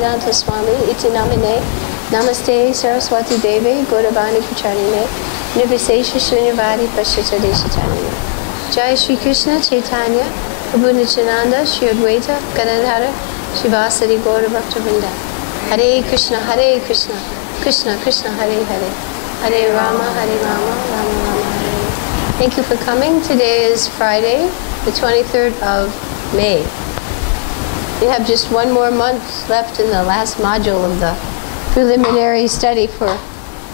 Nanta Swami iti namine namaste Saraswati Devi Gauravani Pacharine Nirvisesha Srinivadi Pashita Deshitanine Jai Shri Krishna Chaitanya Prabhu Nityananda Shri Advaita Gadadhara Shivasari Gaura Bhaktavinda Hare Krishna Krishna Krishna Hare Hare Hare Rama Rama Rama Hare. Thank you for coming. Today is Friday, the 23rd of May. We have just one more month left in the last module of the preliminary study for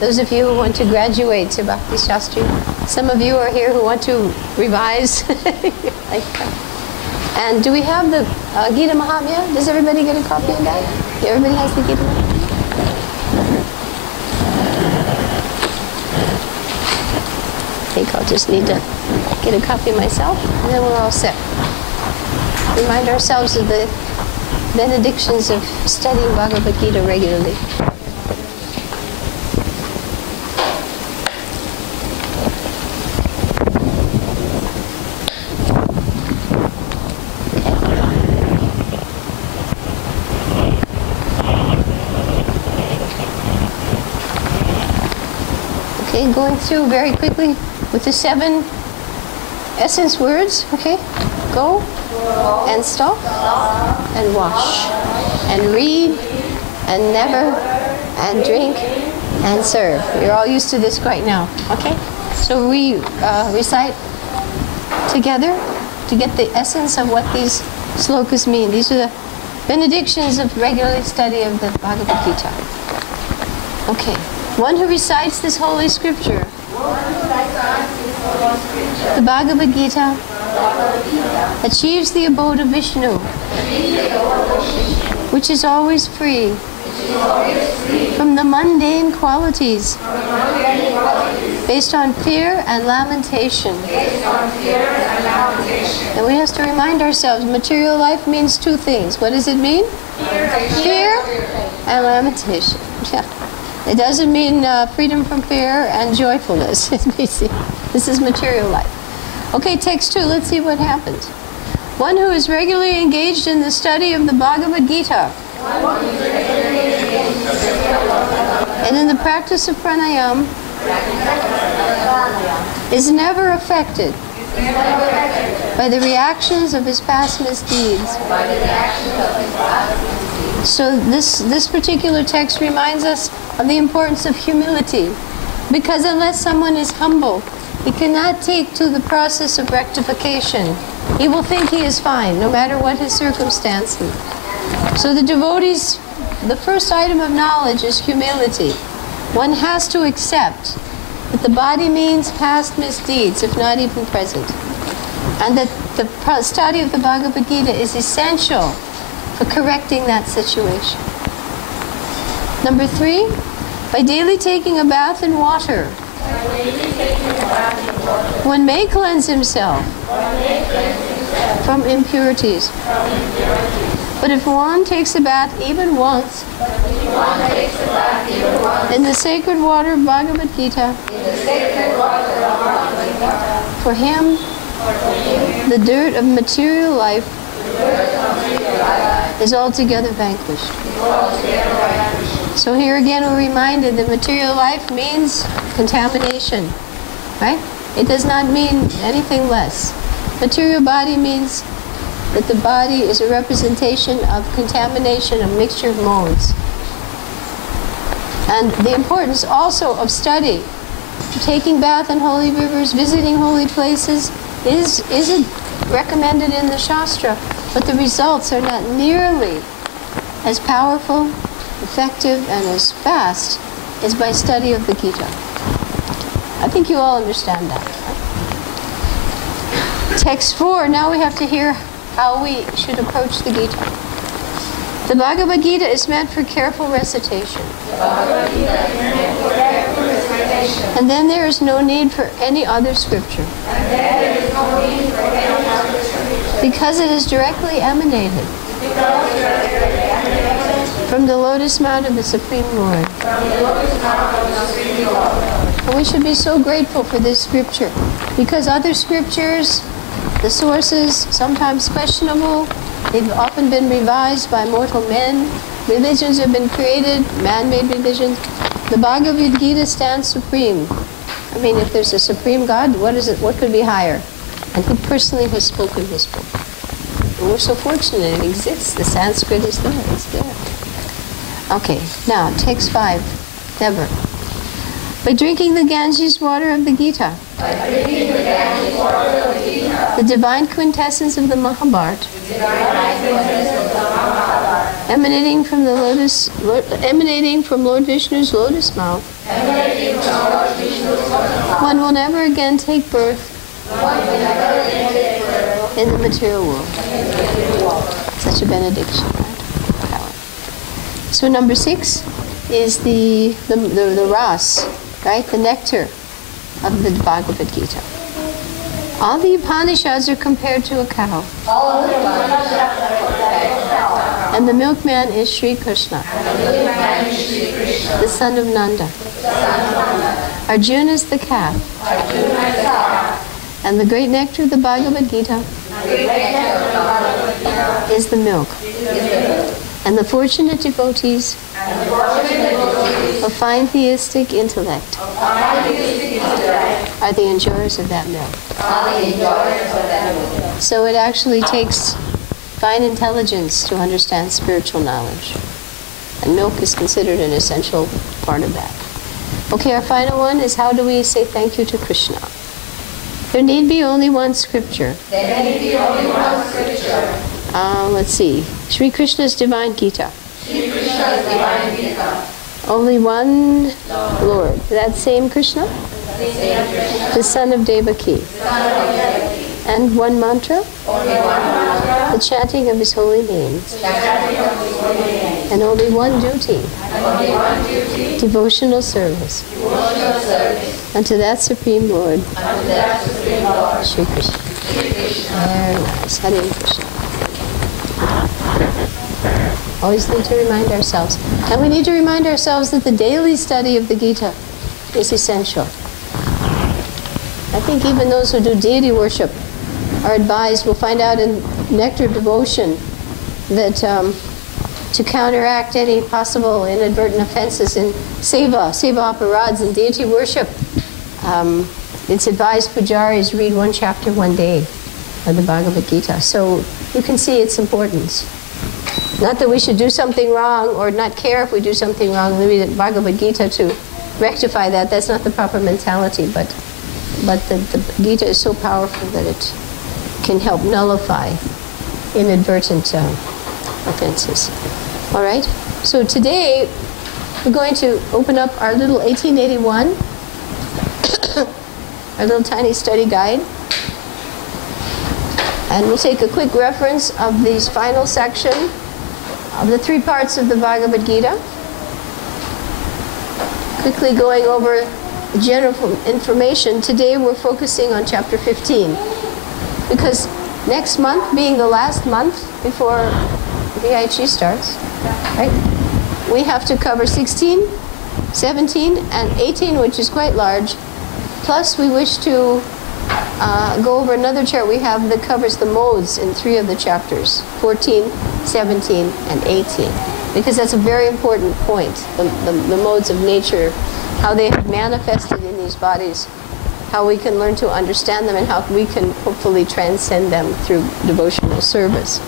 those of you who want to graduate to Bhakti Shastri. Some of you are here who want to revise. And do we have the Gita Mahatmya? Does everybody get a copy of that? Everybody has the Gita Mahatmya? I think I'll just need to get a copy myself, and then we're all set. Remind ourselves of the benedictions of studying Bhagavad Gita regularly. Okay, going through very quickly with the 7 essence words. Okay, go and stop and wash and read and never and drink and serve. You're all used to this right now. Okay, so we recite together to get the essence of what these slokas mean. These are the benedictions of regular study of the Bhagavad Gita. Okay, one who recites this holy scripture, the Bhagavad Gita, achieves the abode of Vishnu, which is always free from the mundane qualities based on fear and lamentation. And we have to remind ourselves, material life means 2 things. What does it mean? Fear and lamentation. Yeah. It doesn't mean freedom from fear and joyfulness. This is material life. Okay, text 2, let's see what happens. One who is regularly engaged in the study of the Bhagavad Gita and in the practice of pranayam is never affected by the reactions of his past misdeeds. So this particular text reminds us of the importance of humility, because unless someone is humble, he cannot take to the process of rectification. He will think he is fine, no matter what his circumstances. So the devotees, the first item of knowledge is humility. One has to accept that the body means past misdeeds, if not even present, and that the study of the Bhagavad Gita is essential for correcting that situation. Number 3, by daily taking a bath in water, one may cleanse himself from impurities. But if one takes a bath even once in the sacred water of Bhagavad Gita, for him, the dirt of material life is altogether vanquished. So here again we're reminded that material life means contamination, right? It does not mean anything less. Material body means that the body is a representation of contamination, a mixture of modes. And the importance also of study, taking bath in holy rivers, visiting holy places, is recommended in the Shastra, but the results are not nearly as powerful, effective, and as fast as by study of the Gita. I think you all understand that. Text 4, now we have to hear how we should approach the Gita. The Bhagavad Gita is meant for careful recitation. And then there is no need for any other scripture, because it is directly emanated from the lotus mount of the Supreme Lord. And we should be so grateful for this scripture, because other scriptures, the sources, sometimes questionable, they've often been revised by mortal men, Religions have been created, man-made religions. The Bhagavad Gita stands supreme. I mean, if there's a supreme God, what is it? What could be higher? And he personally has spoken his book. And we're so fortunate it exists. The Sanskrit is there. It's there. Okay, now, text 5. Deborah. By drinking the Ganges water of the Gita, the divine quintessence of the Mahabharata, emanating from Lord Vishnu's lotus mouth, one will never again take birth in the material world. Such a benediction, right? So number 6 is the ras, right? The nectar of the Bhagavad Gita. All the Upanishads are compared to a cow. And the milkman is Sri Krishna, the son of Nanda. Arjuna is the calf. And the great nectar of the Bhagavad Gita is the milk. And the fortunate devotees of fine theistic intellect are the enjoyers of that milk. So it actually takes fine intelligence to understand spiritual knowledge. And milk is considered an essential part of that. Okay, our final one is how do we say thank you to Krishna? There need be only one scripture. Let's see. Sri Krishna's Divine Gita. Only one Lord. That same Krishna? The son of Devaki. And one mantra? The chanting of his holy name. And only one duty. Devotional service. Unto that Supreme Lord. Shri Krishna. Very nice. Hare Krishna. Always need to remind ourselves. And we need to remind ourselves that the daily study of the Gita is essential. I think even those who do deity worship are advised, we'll find out in Nectar of Devotion, that to counteract any possible inadvertent offenses in seva aparads and deity worship, it's advised pujaris read one chapter one day of the Bhagavad Gita. So you can see its importance. Not that we should do something wrong or not care if we do something wrong and read the Bhagavad Gita to rectify that. That's not the proper mentality, but the Gita is so powerful that it can help nullify inadvertent offenses. All right? So today we're going to open up our little 1881, our little tiny study guide. And we'll take a quick reference of this final section of the 3 parts of the Bhagavad Gita. Quickly going over the general information. Today we're focusing on chapter 15. Because next month, being the last month before VIG starts, right? We have to cover 16, 17, and 18, which is quite large. Plus we wish to go over another chart we have that covers the modes in 3 of the chapters, 14, 17, and 18. Because that's a very important point, the modes of nature, how they have manifested in these bodies, how we can learn to understand them, and how we can hopefully transcend them through devotional service.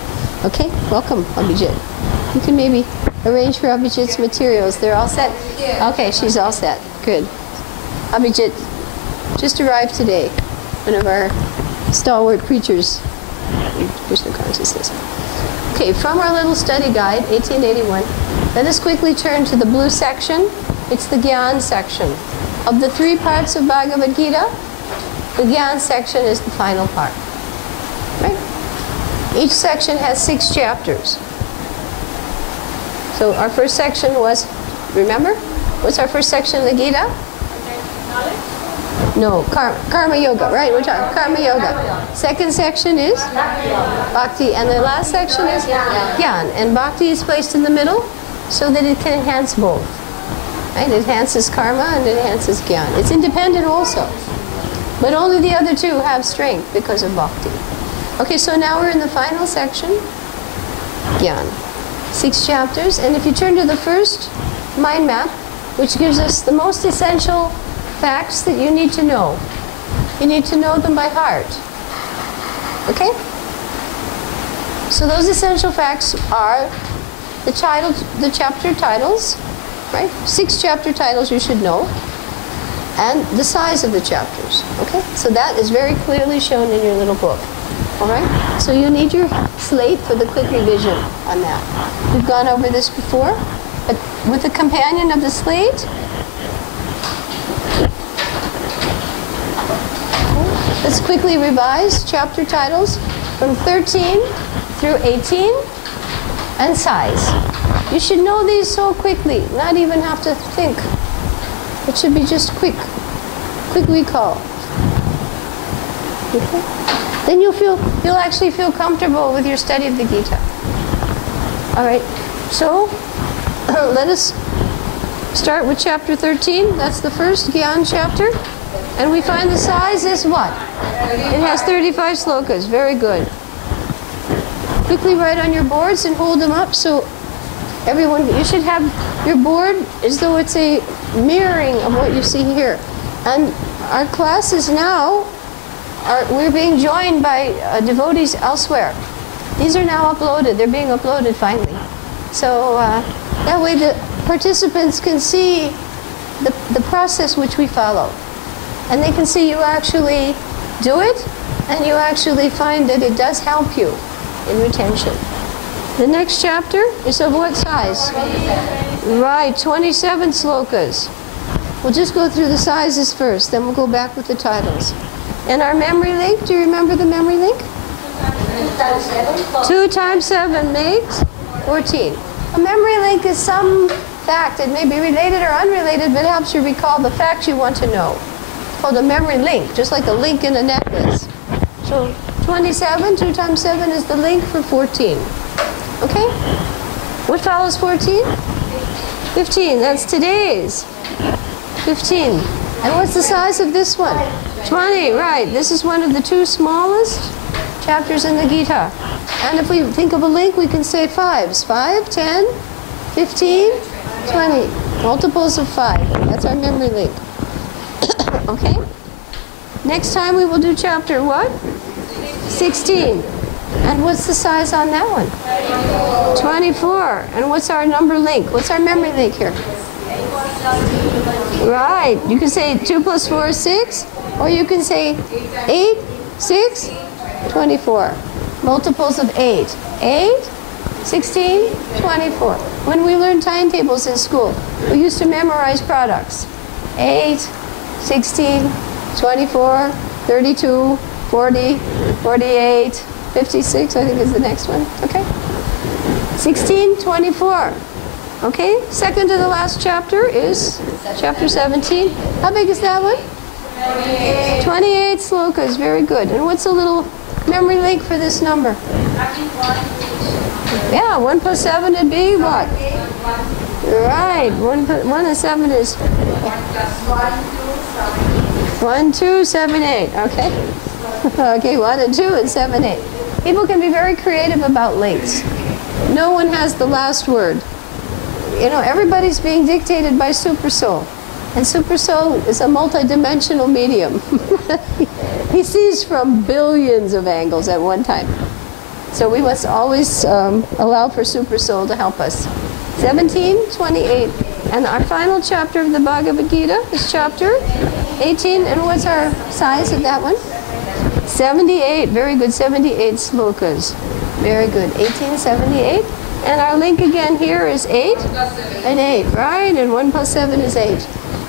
Okay, welcome, Abhijit. You can maybe arrange for Abhijit's materials. They're all set? Okay, she's all set. Good. Abhijit just arrived today. One of our stalwart preachers in Krishna consciousness. Okay, from our little study guide, 1881, let us quickly turn to the blue section. It's the Gyan section. Of the 3 parts of Bhagavad Gita, the Gyan section is the final part. Right? Each section has 6 chapters. So our first section was, remember? What's our first section of the Gita? No, karma yoga, right? We're talking karma yoga. Second section is bhakti, and the last section is gyan. And bhakti is placed in the middle so that it can enhance both. Right? It enhances karma and it enhances gyan. It's independent also, but only the other 2 have strength because of bhakti. Okay, so now we're in the final section, gyan. 6 chapters. And if you turn to the first mind map, which gives us the most essential facts that you need to know. You need to know them by heart. Okay? So those essential facts are the chapter titles, right? 6 chapter titles you should know, and the size of the chapters. Okay? So that is very clearly shown in your little book. All right? So you need your slate for the quick revision on that. We've gone over this before, but with the companion of the slate, let's quickly revise chapter titles from 13 through 18 and size. You should know these so quickly, not even have to think. It should be just quick recall. Okay? Then you'll actually feel comfortable with your study of the Gita. All right. So let us start with chapter 13. That's the first Gyan chapter. And we find the size is what? It has 35 slokas. Very good. Quickly write on your boards and hold them up so everyone, you should have your board as though it's a mirroring of what you see here. And our classes now, we're being joined by devotees elsewhere. These are now uploaded. They're being uploaded finally. So that way the participants can see the process which we follow. And they can see you actually do it, and you actually find that it does help you in retention. The next chapter is of what size? Right, 27 slokas. We'll just go through the sizes first, then we'll go back with the titles. And our memory link, do you remember the memory link? 2 times 7 makes 14. A memory link is some fact. It may be related or unrelated, but it helps you recall the facts you want to know. Called a memory link, just like a link in a necklace. So 27, 2 times 7 is the link for 14. Okay? What follows 14? 15, that's today's. 15. And what's the size of this one? 20, right. This is one of the 2 smallest chapters in the Gita. And if we think of a link, we can say 5s. 5, 10, 15, 20. Multiples of 5. That's our memory link. Okay? Next time we will do chapter what? 16. And what's the size on that one? 24. And what's our number link? What's our memory link here? Right. You can say 2 plus 4 is 6. Or you can say 8, 6, 24. Multiples of 8. 8, 16, 24. When we learned timetables in school, we used to memorize products. 8, 16, 24, 32, 40, 48, 56, I think is the next one. Okay? 16, 24. Okay? Second to the last chapter is chapter 17. How big is that one? 28 slokas. Very good. And what's a little memory link for this number? Yeah, 1 plus 7 would be what? Right. 1 and 7 is 1, 2, 7, 8. Okay? Okay, 1 and 2 and 7, 8. People can be very creative about links. No one has the last word. You know, everybody's being dictated by Super Soul. And Super Soul is a multidimensional medium. He sees from billions of angles at one time. So we must always allow for Super Soul to help us. 17, 28. And our final chapter of the Bhagavad Gita is chapter 18. And what's our size of that one? 78. Very good. 78 slokas. Very good. 1878. And our link again here is 8 and 8, right? And 1 plus 7 is 8.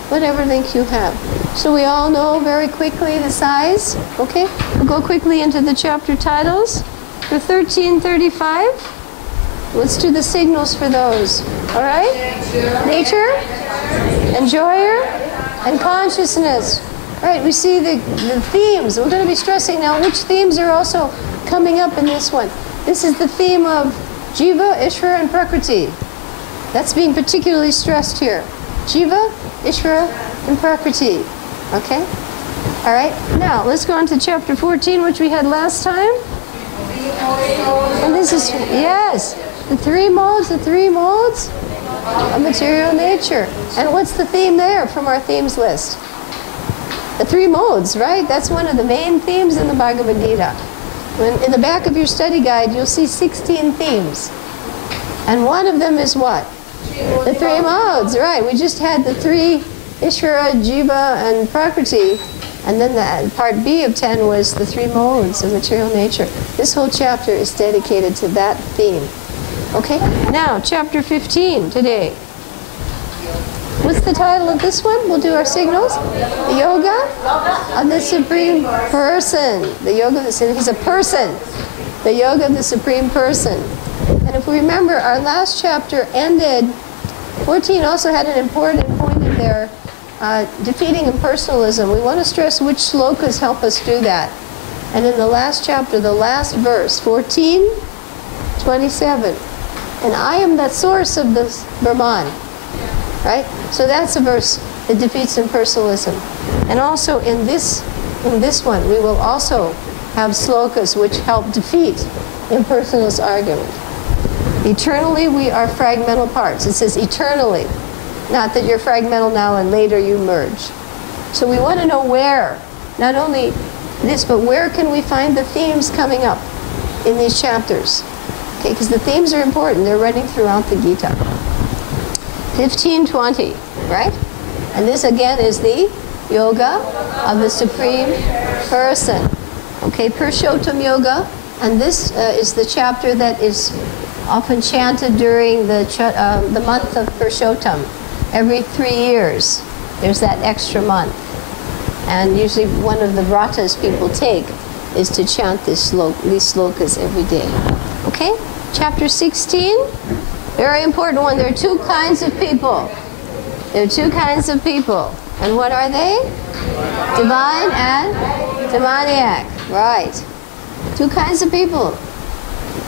Whatever link you have. So we all know very quickly the size. Okay? We'll go quickly into the chapter titles. For 1335, let's do the signals for those. All right? Nature, enjoyer, and consciousness. All right, we see the themes. We're going to be stressing now which themes are also coming up in this one. This is the theme of Jiva, Ishvara, and Prakriti. That's being particularly stressed here. Jiva, Ishvara, and Prakriti. Okay? All right. Now, let's go on to chapter 14, which we had last time. And this is, yes, The three modes of material nature. And what's the theme there from our themes list? The three modes, right? That's one of the main themes in the Bhagavad Gita. In the back of your study guide, you'll see 16 themes. And one of them is what? The three modes, right. We just had the three, Ishvara, Jiva, and Prakriti. And then the part B of 10 was the three modes of material nature. This whole chapter is dedicated to that theme. Okay, now chapter 15 today. What's the title of this one? We'll do our signals. The Yoga of the Supreme Person. The Yoga of the, he's a person. The Yoga of the Supreme Person. And if we remember, our last chapter ended, 14 also had an important point in there, defeating impersonalism. We want to stress which slokas help us do that. And in the last chapter, the last verse, 14:27. And I am the source of this Brahman. Right? So that's a verse that defeats impersonalism. And also in this one, we will also have slokas which help defeat impersonalist argument. Eternally, we are fragmental parts. It says eternally. Not that you're fragmental now and later you merge. So we want to know where, not only this, but where can we find the themes coming up in these chapters? Okay, because the themes are important. They're running throughout the Gita. 15:20, right? And this again is the Yoga of the Supreme Person. Okay, Purushottam Yoga. And this is the chapter that is often chanted during the month of Purushottam. Every 3 years, there's that extra month. And usually one of the vratas people take is to chant these slokas every day. Okay? Chapter 16, very important one. There are two kinds of people. There are two kinds of people. And what are they? Divine and demoniac. Right. Two kinds of people.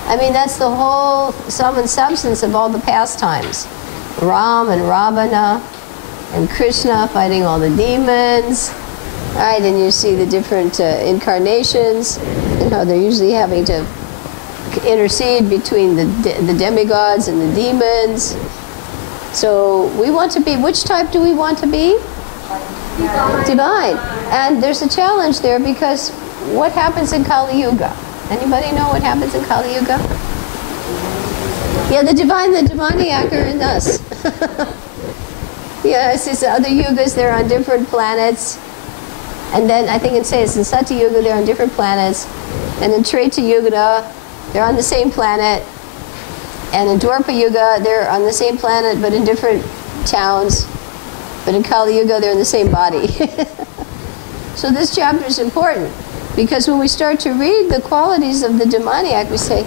I mean, that's the whole sum and substance of all the pastimes. Ram and Ravana and Krishna fighting all the demons. Right, and you see the different incarnations, and how they're usually having to intercede between the demigods and the demons. So we want to be, which type do we want to be? Divine. And there's a challenge there, because what happens in Kali Yuga? Anybody know what happens in Kali Yuga? Yeah, the divine, the demoniac are in us. Yeah, it's these other yugas, they're on different planets. And then I think it says in Satya Yuga they're on different planets. And in Treta Yuga they're on the same planet. And in Dwapara Yuga they're on the same planet but in different towns. But in Kali Yuga they're in the same body. So this chapter is important, because when we start to read the qualities of the demoniac, we say,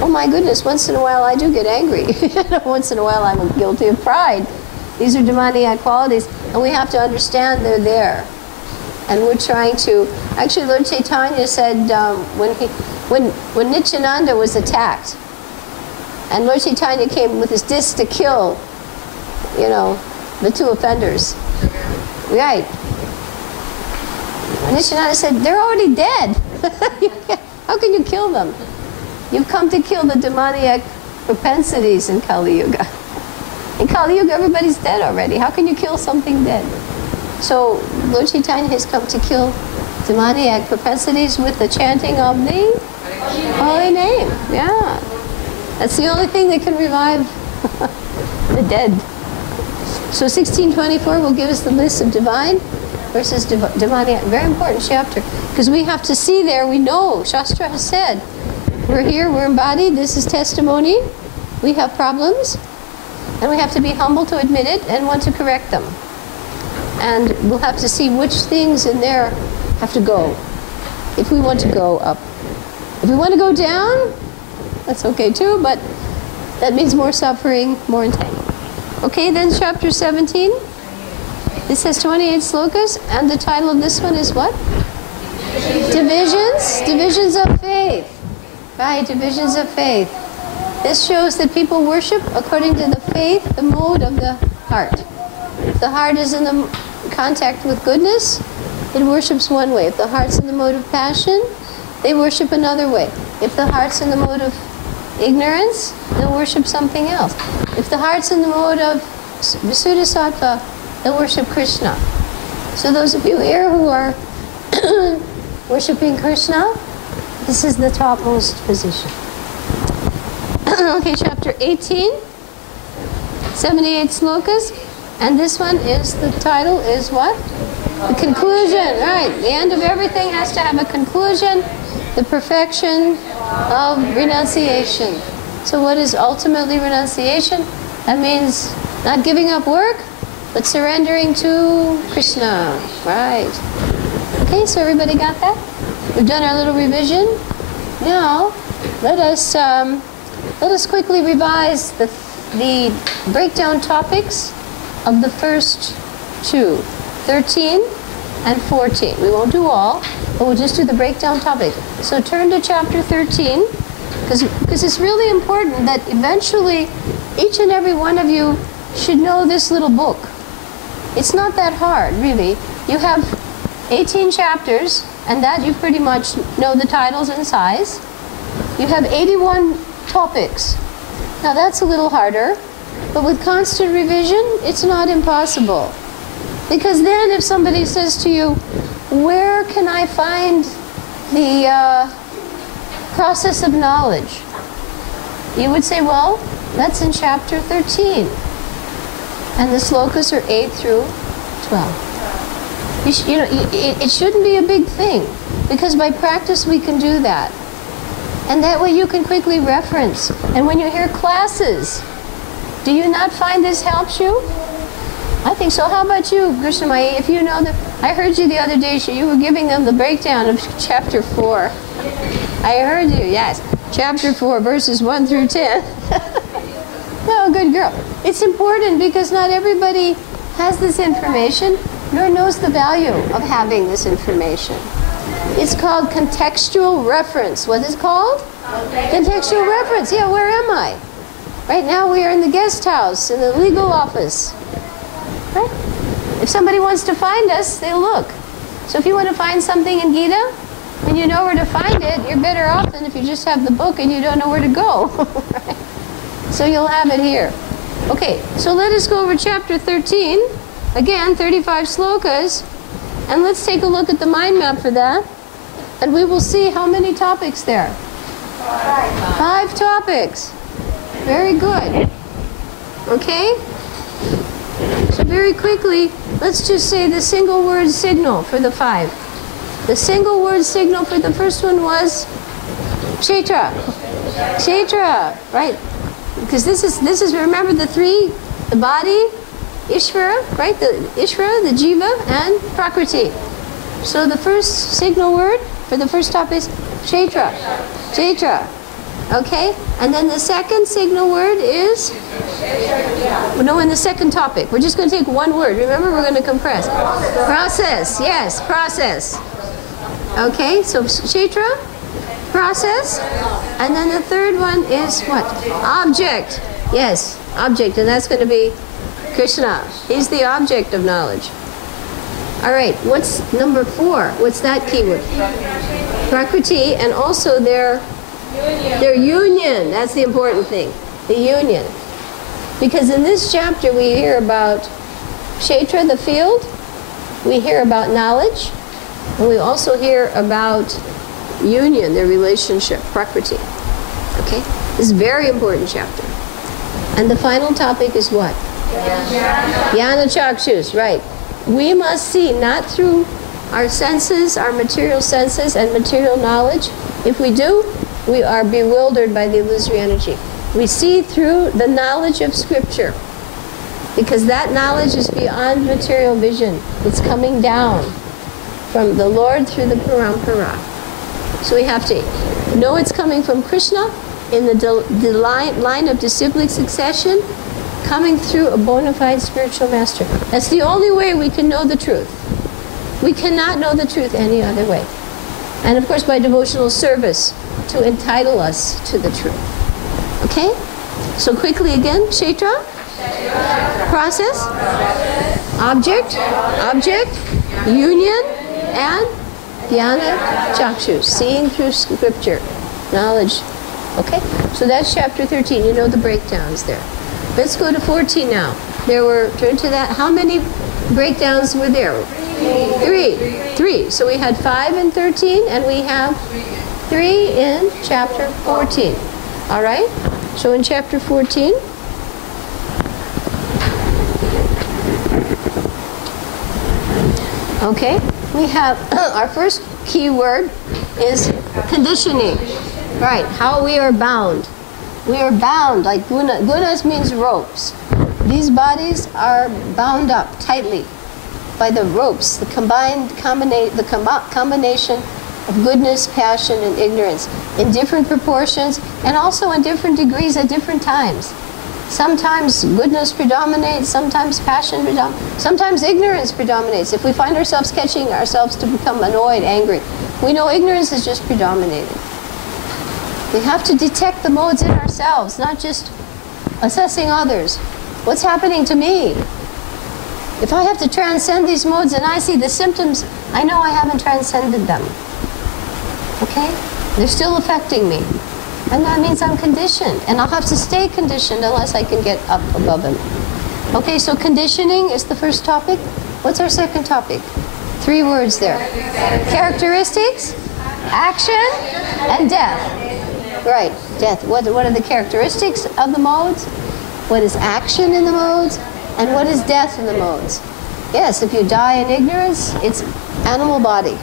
oh my goodness, once in a while I do get angry. Once in a while I'm guilty of pride. These are demoniac qualities, and we have to understand they're there. And we're trying to, actually Lord Chaitanya said when Nityananda was attacked, and Lord Chaitanya came with his disc to kill, the two offenders. Right. Nityananda said, they're already dead. How can you kill them? You've come to kill the demoniac propensities in Kali Yuga. In Kali Yuga, everybody's dead already. How can you kill something dead? So Lord Chaitanya has come to kill demoniac propensities with the chanting of the holy name. Yeah. That's the only thing that can revive the dead. So 1624 will give us the list of divine versus demoniac. Very important chapter. Because we have to see there, we know, Shastra has said, we're here, we're embodied, this is testimony, we have problems, and we have to be humble to admit it and want to correct them. And we'll have to see which things in there have to go, if we want to go up. If we want to go down, that's okay too, but that means more suffering, more entanglement. Okay, then chapter 17. This has 28 slokas, and the title of this one is what? Divisions? Divisions of faith. Right, divisions of faith. This shows that people worship according to the faith, the mode of the heart. If the heart is in the contact with goodness, it worships one way. If the heart's in the mode of passion, they worship another way. If the heart's in the mode of ignorance, they'll worship something else. If the heart's in the mode of Visuddhisattva, they'll worship Krishna. So those of you here who are worshiping Krishna, this is the topmost position. Okay, chapter 18, 78 slokas. And this one is, the title is what? The conclusion, right. The end of everything has to have a conclusion, the perfection of renunciation. So what is ultimately renunciation? That means not giving up work, but surrendering to Krishna, right. Okay, so everybody got that? We've done our little revision. Now, let us quickly revise the breakdown topics of the first two, 13 and 14. We won't do all, but we'll just do the breakdown topic. So turn to chapter 13, because it's really important that eventually each and every one of you should know this little book. It's not that hard, really. You have 18 chapters, and that you pretty much know the titles and size. You have 81 topics. Now that's a little harder, but with constant revision, it's not impossible. Because then if somebody says to you, where can I find the process of knowledge? You would say, well, that's in chapter 13. And the slokas are 8 through 12. It shouldn't be a big thing, because by practice we can do that. And that way you can quickly reference. And when you hear classes, do you not find this helps you? I think so. How about you, Krishnamai? If you know that, I heard you the other day, you were giving them the breakdown of chapter 4. I heard you, yes. Chapter 4, verses 1 through 10. No, good girl. It's important because not everybody has this information, nor knows the value of having this information. It's called contextual reference. What is it called? Contextual reference. Yeah, where am I? Right now we are in the guest house, in the legal office. Right? If somebody wants to find us, they look. So if you want to find something in Gita, and you know where to find it, you're better off than if you just have the book and you don't know where to go. Right? So you'll have it here. Okay, so let us go over chapter 13. Again, 35 slokas. And let's take a look at the mind map for that. And we will see how many topics there. 5 topics. Very good. Okay? So very quickly, let's just say the single word signal for the 5. The single word signal for the first one was Kshetra. Kshetra, right? Because this is remember the 3, the body, Ishvara, right? The Ishvara, the Jiva, and Prakriti. So the first signal word for the first topic is Kshetra. Kshetra. Okay? And then the second signal word is? No, in the second topic. We're just going to take one word. Remember, we're going to compress. Process. Yes, process. Okay, so Kshetra, process. And then the third one is what? Object. Yes, object. And that's going to be Krishna. He's the object of knowledge. All right, what's number 4? What's that keyword? Prakriti, and also their union. That's the important thing, the union. Because in this chapter we hear about Kshetra, the field, we hear about knowledge, and we also hear about union, their relationship, Prakriti. Okay? This is a very important chapter. And the final topic is what? Jnana Chakshus, right. We must see not through our senses, our material senses and material knowledge. If we do, we are bewildered by the illusory energy. We see through the knowledge of Scripture, because that knowledge is beyond material vision. It's coming down from the Lord through the Parampara. So we have to know it's coming from Krishna in the line of disciplic succession, coming through a bona fide spiritual master. That's the only way we can know the truth. We cannot know the truth any other way. And of course by devotional service to entitle us to the truth. Okay? So quickly again, Kshetra, process, object, union, and Jnana Chakshus, seeing through Scripture, knowledge Okay? So that's chapter 13. You know the breakdowns there. Let's go to 14 now. Turn to that. How many breakdowns were there? Three. So we had 5 in 13, and we have 3 in chapter 14. All right? So in chapter 14, okay, we have our first key word is conditioning. Right, how we are bound. We are bound, like gunas means ropes. These bodies are bound up tightly by the ropes, the combination of goodness, passion, and ignorance in different proportions and also in different degrees at different times. Sometimes goodness predominates, sometimes passion predominates, sometimes ignorance predominates. If we find ourselves catching ourselves to become annoyed, angry, we know ignorance is just predominating. We have to detect the modes in ourselves, not just assessing others. What's happening to me? If I have to transcend these modes and I see the symptoms, I know I haven't transcended them. Okay? They're still affecting me. And that means I'm conditioned. And I'll have to stay conditioned unless I can get up above them. Okay, so conditioning is the first topic. What's our second topic? 3 words there. Characteristics, action, and death. Right, death. What are the characteristics of the modes? What is action in the modes? And what is death in the modes? Yes, if you die in ignorance, it's animal body.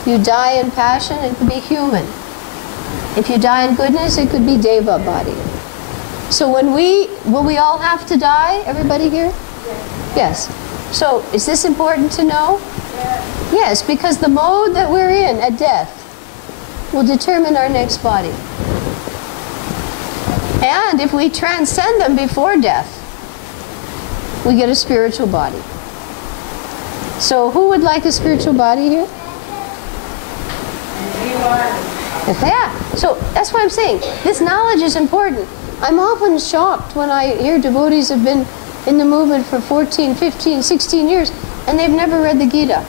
If you die in passion, it could be human. If you die in goodness, it could be deva body. So will we all have to die? Everybody here? Yes. So is this important to know? Yes, because the mode that we're in at death will determine our next body. And if we transcend them before death, we get a spiritual body. So who would like a spiritual body here? Yeah. So that's what I'm saying. This knowledge is important. I'm often shocked when I hear devotees have been in the movement for 14, 15, 16 years, and they've never read the Gita.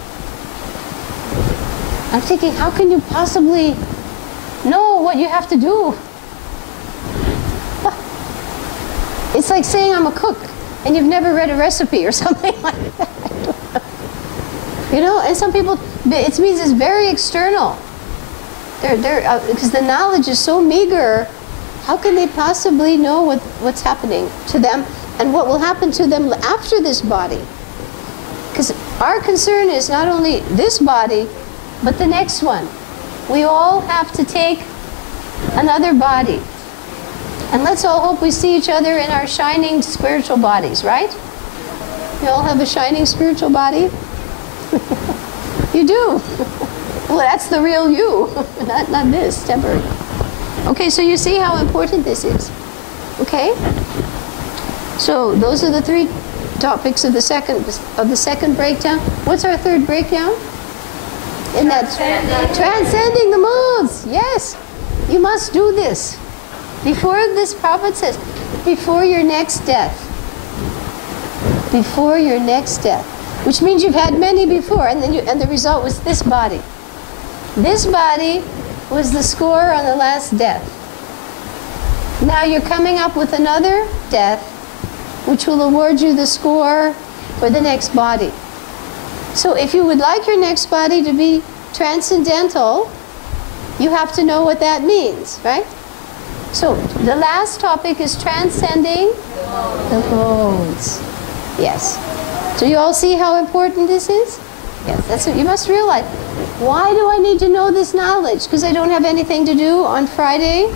I'm thinking, how can you possibly know what you have to do? It's like saying I'm a cook, and you've never read a recipe or something like that. You know, and some people, it means it's very external. Because the knowledge is so meager, how can they possibly know what's happening to them and what will happen to them after this body? Because our concern is not only this body, but the next one. We all have to take another body. And let's all hope we see each other in our shining spiritual bodies, right? You all have a shining spiritual body? You do. Well, that's the real you, not this, temporary. Okay, so you see how important this is. Okay? So those are the 3 topics of the second breakdown. What's our third breakdown? In that transcending the modes. Yes, you must do this. Before this, Prabhupada says, before your next death. Before your next death. Which means you've had many before, and the result was this body. This body was the score on the last death. Now you're coming up with another death, which will award you the score for the next body. So if you would like your next body to be transcendental, you have to know what that means, right? So the last topic is transcending the modes. Yes. So you all see how important this is? Yes, that's what you must realize. Why do I need to know this knowledge? Because I don't have anything to do on Friday?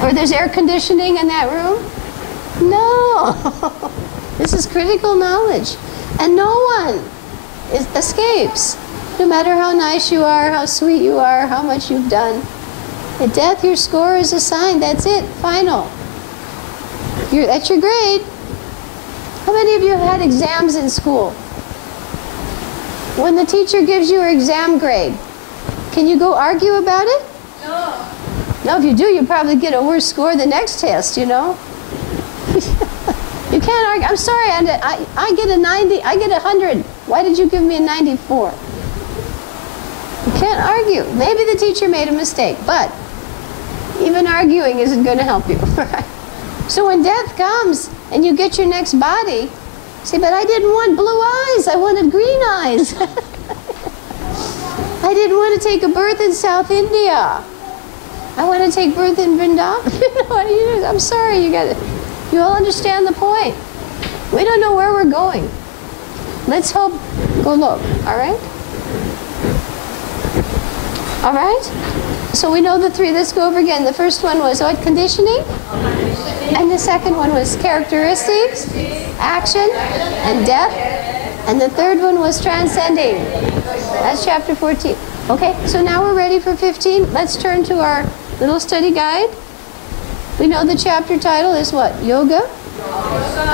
Or there's air conditioning in that room? No. This is critical knowledge. And no one escapes. No matter how nice you are, how sweet you are, how much you've done. At death, your score is assigned. That's it. Final. That's your grade. How many of you have had exams in school? When the teacher gives you your exam grade, can you go argue about it? No. No, if you do, you probably get a worse score the next test, you know? You can't argue. I'm sorry, I get a 90, I get 100. Why did you give me a 94? You Can't argue. Maybe the teacher made a mistake, but even arguing isn't going to help you. Right? So when death comes and you get your next body, say, but I didn't want blue eyes, I wanted green eyes. I didn't want to take a birth in South India. I want to take birth in Vrindavan. What do you do? I'm sorry, you all understand the point. We don't know where we're going. Let's hope, go look, all right? All right? So we know the three. Let's go over again. The first one was what? Conditioning. And the second one was characteristics, action, and death. And the third one was transcending. That's chapter 14. Okay, so now we're ready for 15. Let's turn to our little study guide. We know the chapter title is what? Yoga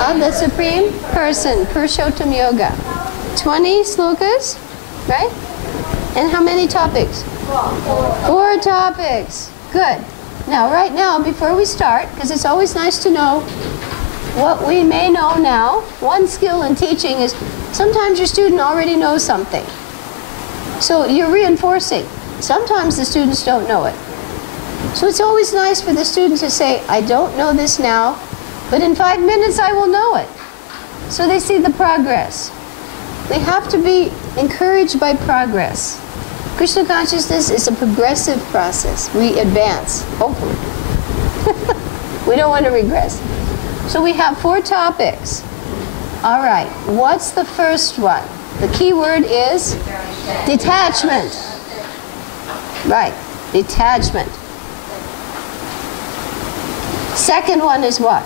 of the Supreme Person, Purushottam Yoga. 20 slokas, right? And how many topics? 4 topics. Good. Now, right now, before we start, because it's always nice to know what we may know now, one skill in teaching is sometimes your student already knows something. So you're reinforcing. Sometimes the students don't know it. So it's always nice for the student to say, I don't know this now, but in 5 minutes I will know it. So they see the progress. They have to be encouraged by progress. Krishna consciousness is a progressive process. We advance, hopefully. We don't want to regress. So we have 4 topics. All right, what's the first one? The key word is detachment. Right, detachment. Second one is what?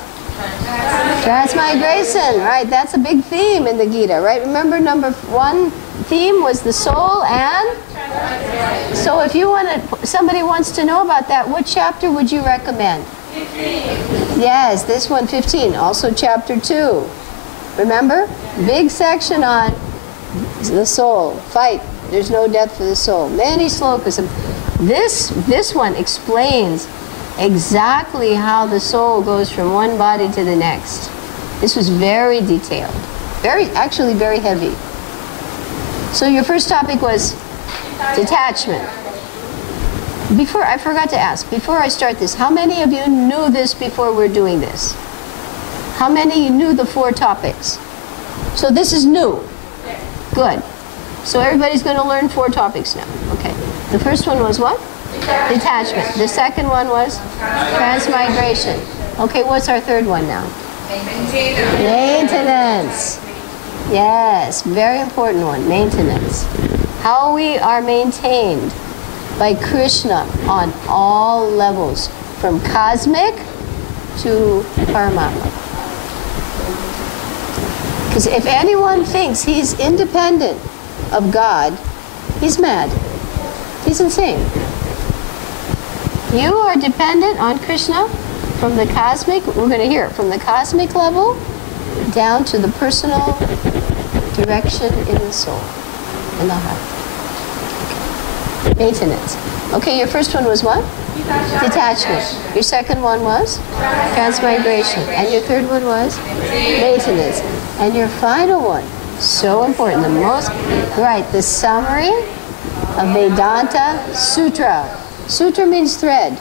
Transmigration. Right, that's a big theme in the Gita, right? Remember number 1 theme was the soul and? So if you somebody wants to know about that, what chapter would you recommend? 15. Yes, this one, 15. Also chapter 2. Remember? Big section on the soul. Fight. There's no death for the soul. Many slokas. This one explains exactly how the soul goes from one body to the next. This was very detailed. Actually very heavy. So your first topic was detachment. I forgot to ask, before I start this, how many of you knew this before we're doing this? How many knew the 4 topics? So this is new. Good. So everybody's going to learn 4 topics now. Okay. The first one was what? Detachment. The second one was transmigration. Okay, what's our third one now? Maintenance. Yes, very important one, maintenance. How we are maintained by Krishna on all levels, from cosmic to Paramatma. Because if anyone thinks he's independent of God, he's mad. He's insane. You are dependent on Krishna from the cosmic, we're going to hear it, from the cosmic level down to the personal direction in the soul, in the heart. Okay. Maintenance. Okay, your first one was what? Detachment. Your second one was? Transmigration. And your third one was? Maintenance. And your final one, so important, the summary of Vedanta Sutra. Sutra means thread.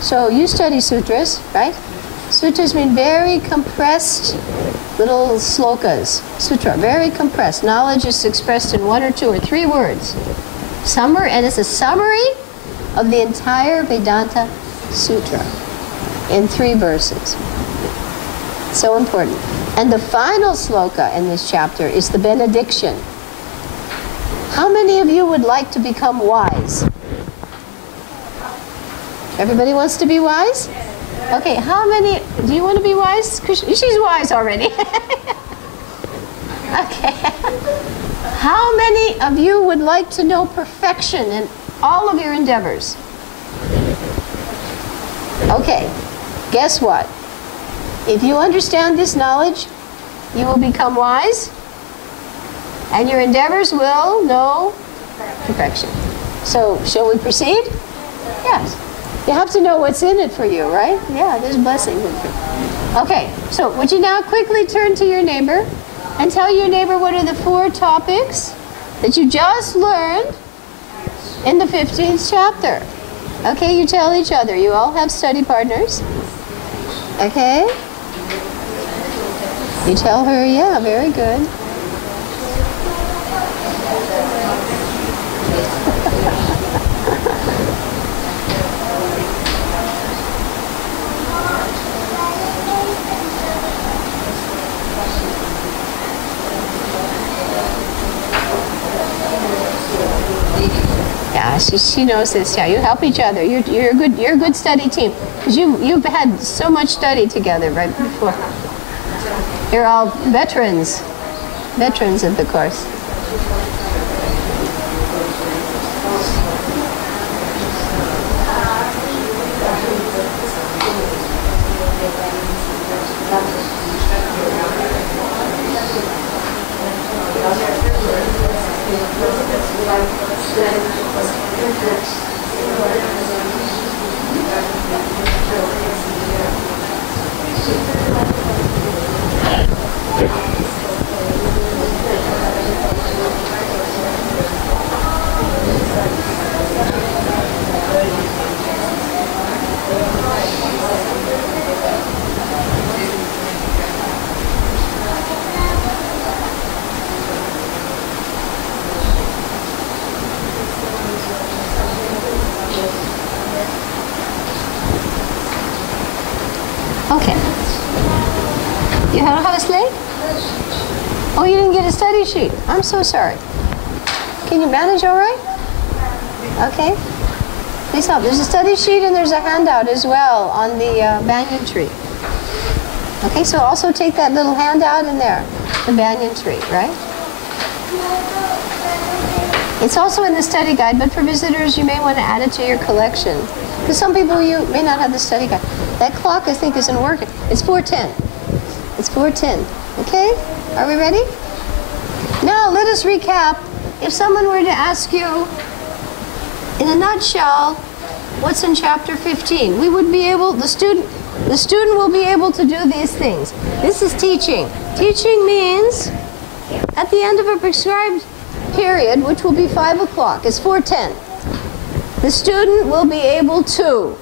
So you study sutras, right? Sutras mean very compressed little slokas. Sutra, very compressed. Knowledge is expressed in 1 or 2 or 3 words. And it's a summary of the entire Vedanta Sutra in 3 verses. So important. And the final sloka in this chapter is the benediction. How many of you would like to become wise? Everybody wants to be wise? Okay, how many, do you want to be wise? She's wise already. Okay. How many of you would like to know perfection in all of your endeavors? Okay, guess what? If you understand this knowledge, you will become wise, and your endeavors will know perfection. So, shall we proceed? Yes. You have to know what's in it for you, right? Yeah, there's blessings in it. Okay, so would you now quickly turn to your neighbor and tell your neighbor what are the 4 topics that you just learned In the 15th chapter. Okay, you tell each other. You all have study partners. Okay? You tell her, yeah, very good. Yeah, she knows this. Yeah, you help each other. You're a good study team because you've had so much study together right before. You're all veterans of the course. Okay. You know how to slate? Oh, you didn't get a study sheet. I'm so sorry. Can you manage all right? Okay. Please help. There's a study sheet and there's a handout as well on the banyan tree. Okay, so also take that little handout in there, the banyan tree, right? It's also in the study guide, but for visitors, you may want to add it to your collection. Because some people, you may not have the study guide. That clock, I think, isn't working. It's 4:10. It's 4:10. Okay? Are we ready? Now, let us recap. If someone were to ask you, in a nutshell, what's in chapter 15? We would be able, the student will be able to do these things. This is teaching. Teaching means, at the end of a prescribed period, which will be 5 o'clock, it's 4:10. The student will be able to.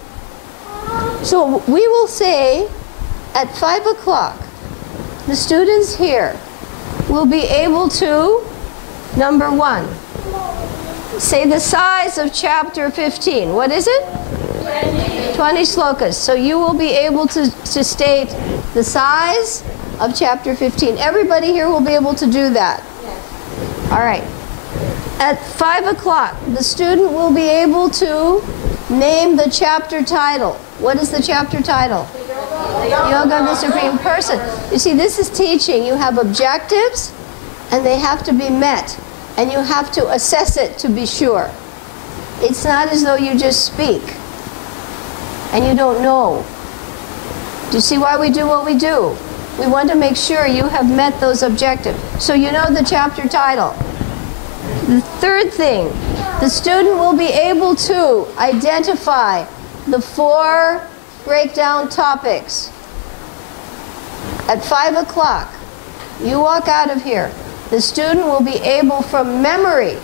So we will say at 5 o'clock, the students here will be able to, number 1, say the size of chapter 15. What is it? 20 slokas. So you will be able to state the size of chapter 15. Everybody here will be able to do that. All right. At 5 o'clock, the student will be able to name the chapter title. What is the chapter title? Yoga of the Supreme Person. You see, this is teaching. You have objectives, and they have to be met. And you have to assess it to be sure. It's not as though you just speak, and you don't know. Do you see why we do what we do? We want to make sure you have met those objectives. So you know the chapter title. The third thing, the student will be able to identify the 4 breakdown topics. At 5 o'clock, you walk out of here. The student will be able from memory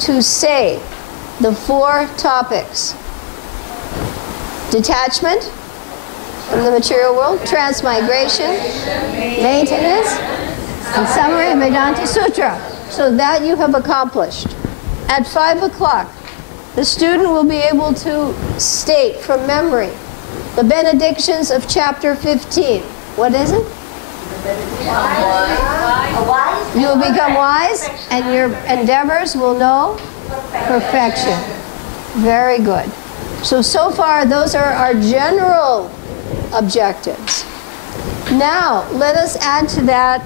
to say the 4 topics. Detachment from the material world, transmigration, maintenance, and summary of Vedanta Sutra. So that you have accomplished. At 5 o'clock, the student will be able to state from memory the benedictions of chapter 15. What is it? You will become wise, and your endeavors will know perfection. Very good. So far, those are our general objectives. Now, let us add to that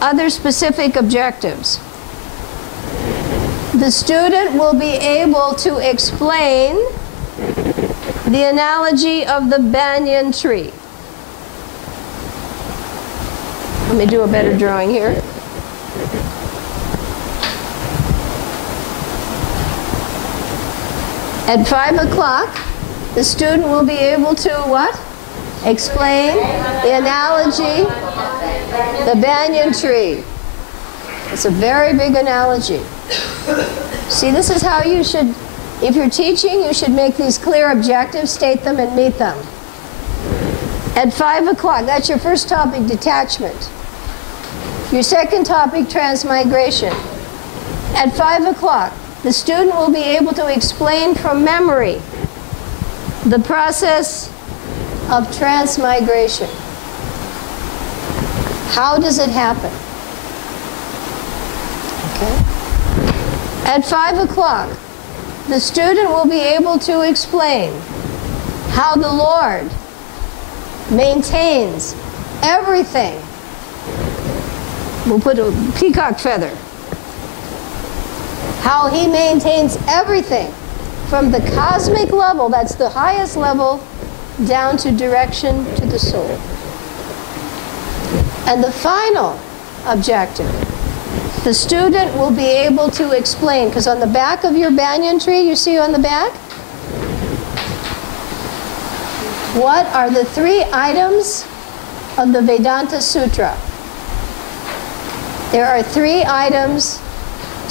other specific objectives. The student will be able to explain the analogy of the banyan tree. Let me do a better drawing here. At 5 o'clock, the student will be able to what? Explain the analogy, the banyan tree. It's a very big analogy. See, this is how you should, if you're teaching, you should make these clear objectives, state them, and meet them. At 5 o'clock, that's your first topic, detachment. Your second topic, transmigration. At 5 o'clock, the student will be able to explain from memory the process of transmigration. How does it happen? Okay. At 5 o'clock, the student will be able to explain how the Lord maintains everything. We'll put a peacock feather. How he maintains everything from the cosmic level, that's the highest level, down to direction to the soul. And the final objective, the student will be able to explain, because on the back of your banyan tree, you see on the back, what are the 3 items of the Vedanta Sutra? There are 3 items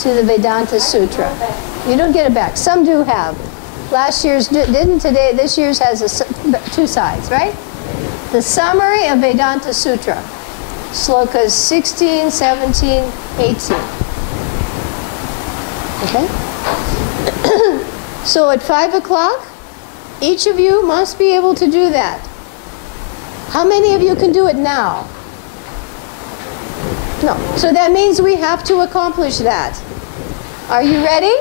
to the Vedanta Sutra. You don't get it back. Some do have. Last year's didn't, today, this year's has 2 sides, right? The summary of Vedanta Sutra. Slokas 16, 17, 18. Okay? So at 5 o'clock, each of you must be able to do that. How many of you can do it now? No. So that means we have to accomplish that. Are you ready?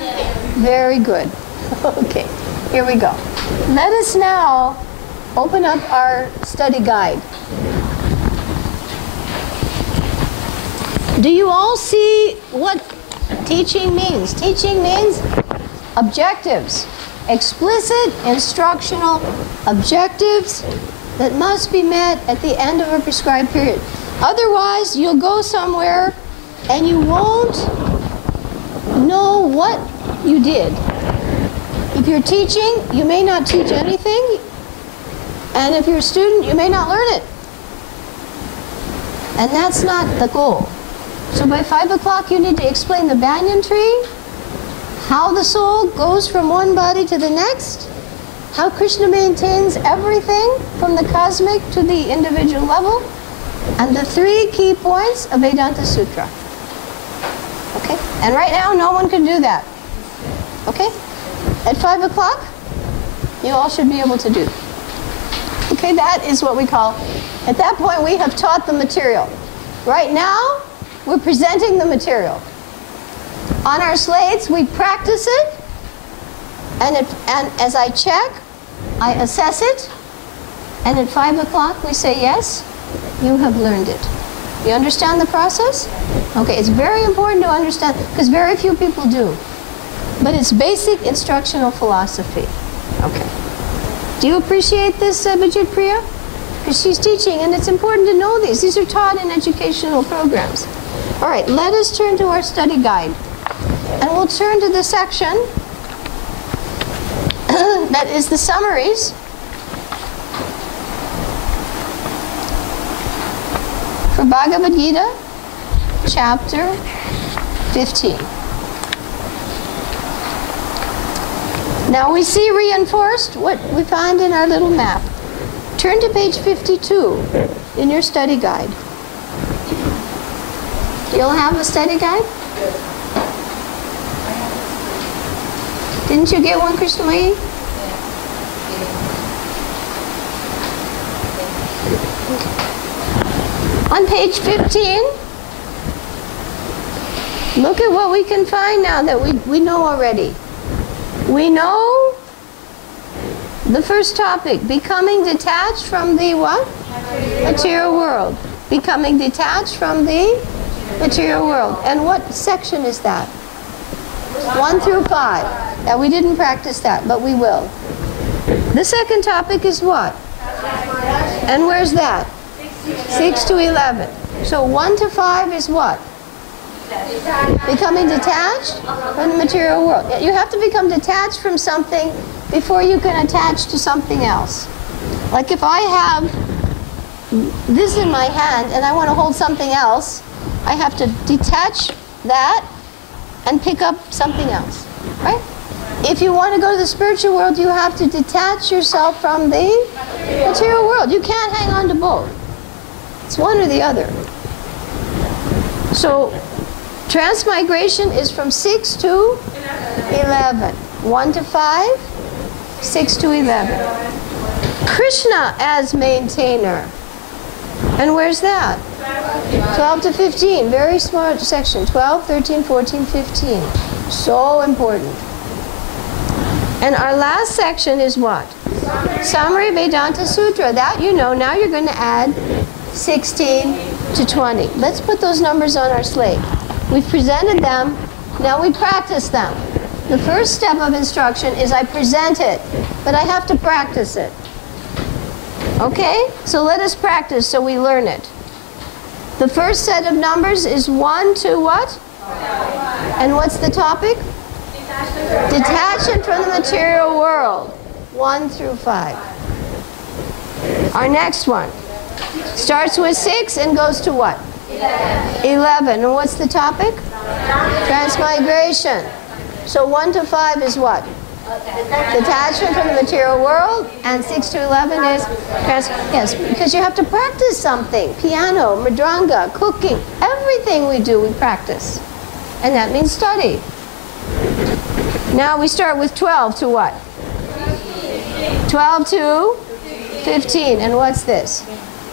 Yes. Very good. Okay, here we go. Let us now open up our study guide. Do you all see what teaching means? Teaching means objectives. Explicit instructional objectives that must be met at the end of a prescribed period. Otherwise, you'll go somewhere and you won't know what you did. If you're teaching, you may not teach anything. And if you're a student, you may not learn it. And that's not the goal. So by 5 o'clock, you need to explain the banyan tree, how the soul goes from one body to the next, how Krishna maintains everything from the cosmic to the individual level, and the 3 key points of Vedanta Sutra. Okay? And right now, no one can do that. Okay? At 5 o'clock, you all should be able to do. Okay, that is what we call, at that point, we have taught the material. Right now, we're presenting the material. On our slates, we practice it, and as I check, I assess it, and at 5 o'clock, we say, yes, you have learned it. You understand the process? Okay, it's very important to understand, because very few people do. But it's basic instructional philosophy. Okay. Do you appreciate this, Abhijit Priya? Because she's teaching, and it's important to know these. These are taught in educational programs. All right, let us turn to our study guide. And we'll turn to the section that is the summaries. For Bhagavad Gita, chapter 15. Now we see reinforced what we find in our little map. Turn to page 52 in your study guide. You'll have a study guide? Didn't you get one, Krishnamaya? On page 15, look at what we can find now that we know already. We know the first topic, becoming detached from the what? Material world. Becoming detached from the material world. And what section is that? 1 through 5. Now we didn't practice that, but we will. The second topic is what? And where's that? 6 to 11. So 1 to 5 is what? Becoming detached from the material world. You have to become detached from something before you can attach to something else. Like if I have this in my hand and I want to hold something else, I have to detach that and pick up something else, right? If you want to go to the spiritual world, you have to detach yourself from the material world. You can't hang on to both. It's one or the other. So transmigration is from 6 to 11. 1 to 5, 6 to 11. Krishna as maintainer. And where's that? 12 to 15. Very smart section. 12, 13, 14, 15. So important. And our last section is what? Summary Vedanta Sutra. That you know. Now you're going to add 16 to 20. Let's put those numbers on our slate. We've presented them. Now we practice them. The first step of instruction is I present it, but I have to practice it. Okay? So let us practice so we learn it. The first set of numbers is 1 to what? And what's the topic? Detachment from the material world. 1 through 5. Our next one starts with 6 and goes to what? 11. And what's the topic? Transmigration. So 1 to 5 is what? Detachment from the material world, and 6 to 11 is yes, because you have to practice something. Piano, mridanga, cooking, everything we do, we practice. And that means study. Now we start with 12 to what? 12 to 15. And what's this?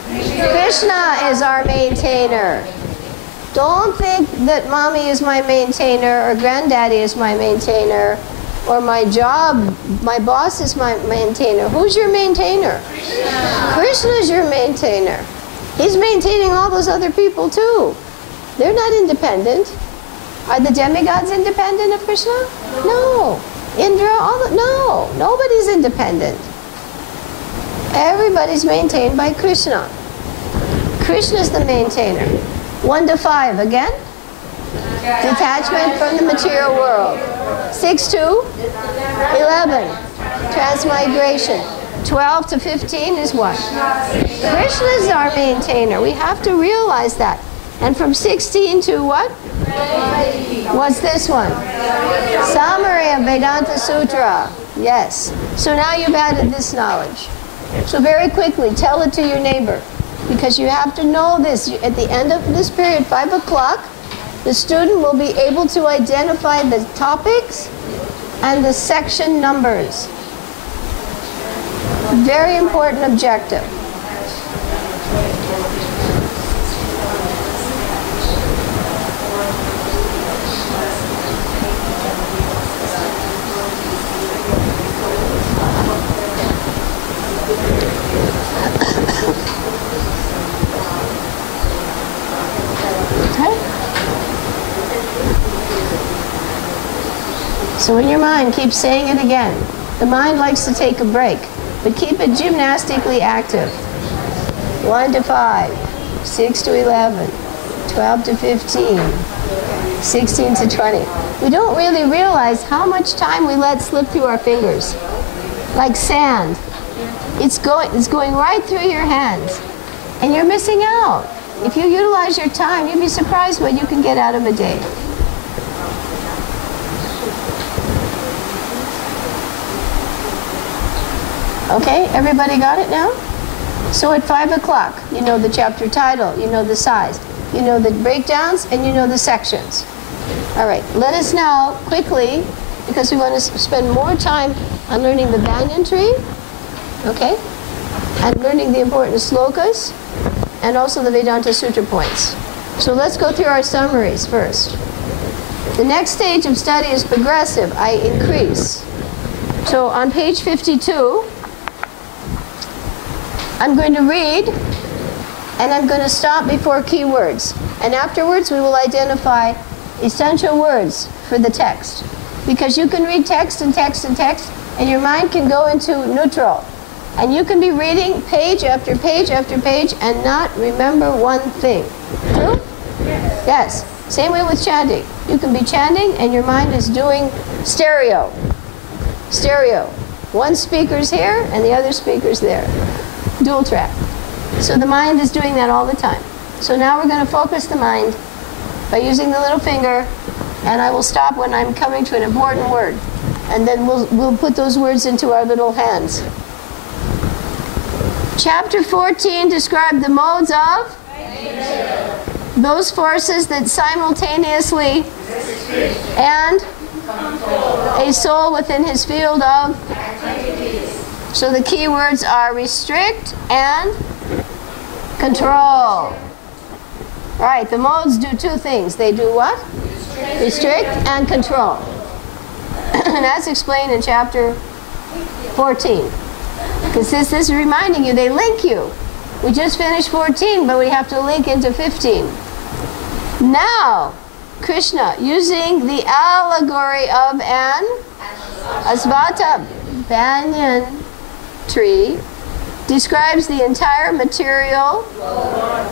Krishna is our maintainer. Don't think that mommy is my maintainer or granddaddy is my maintainer or my job, my boss is my maintainer. Who's your maintainer? Krishna is your maintainer. He's maintaining all those other people too. They're not independent. Are the demigods independent of Krishna? No. Indra, no. Nobody's independent. Everybody's maintained by Krishna. Krishna's the maintainer. 1 to 5 again. Detachment from the material world. 6 to 11. Transmigration. 12 to 15 is what? Krishna is our maintainer. We have to realize that. And from 16 to what? What's this one? Summary of Vedanta Sutra. Yes. So now you've added this knowledge. So very quickly, tell it to your neighbor. Because you have to know this. At the end of this period, 5 o'clock, the student will be able to identify the topics and the section numbers. Very important objective. So in your mind, keep saying it again. The mind likes to take a break, but keep it gymnastically active. 1 to 5, 6 to 11, 12 to 15, 16 to 20. We don't really realize how much time we let slip through our fingers. Like sand. It's going right through your hands. And you're missing out. If you utilize your time, you'd be surprised what you can get out of a day. Okay, everybody got it now? So at 5 o'clock, you know the chapter title, you know the size, you know the breakdowns, and you know the sections. All right, let us now quickly, because we want to spend more time on learning the banyan tree, okay, and learning the important slokas, and also the Vedanta Sutra points. So let's go through our summaries first. The next stage of study is progressive. I increase. So on page 52, I'm going to read, and I'm going to stop before keywords. And afterwards, we will identify essential words for the text. Because you can read text and text and text, and your mind can go into neutral. And you can be reading page after page after page and not remember one thing. True? Yes. Same way with chanting. You can be chanting, and your mind is doing stereo. Stereo. One speaker's here, and the other speaker's there. Dual track. So the mind is doing that all the time. So now we're going to focus the mind by using the little finger, and I will stop when I'm coming to an important word. And then we'll put those words into our little hands. Chapter 14 described the modes of those forces that simultaneously and a soul within his field of. So the key words are restrict and control. Right, the modes do two things. They do what? Restrict and control. And that's explained in chapter 14. Because this is reminding you, they link you. We just finished 14, but we have to link into 15. Now, Krishna, using the allegory of an asvata banyan tree, describes the entire material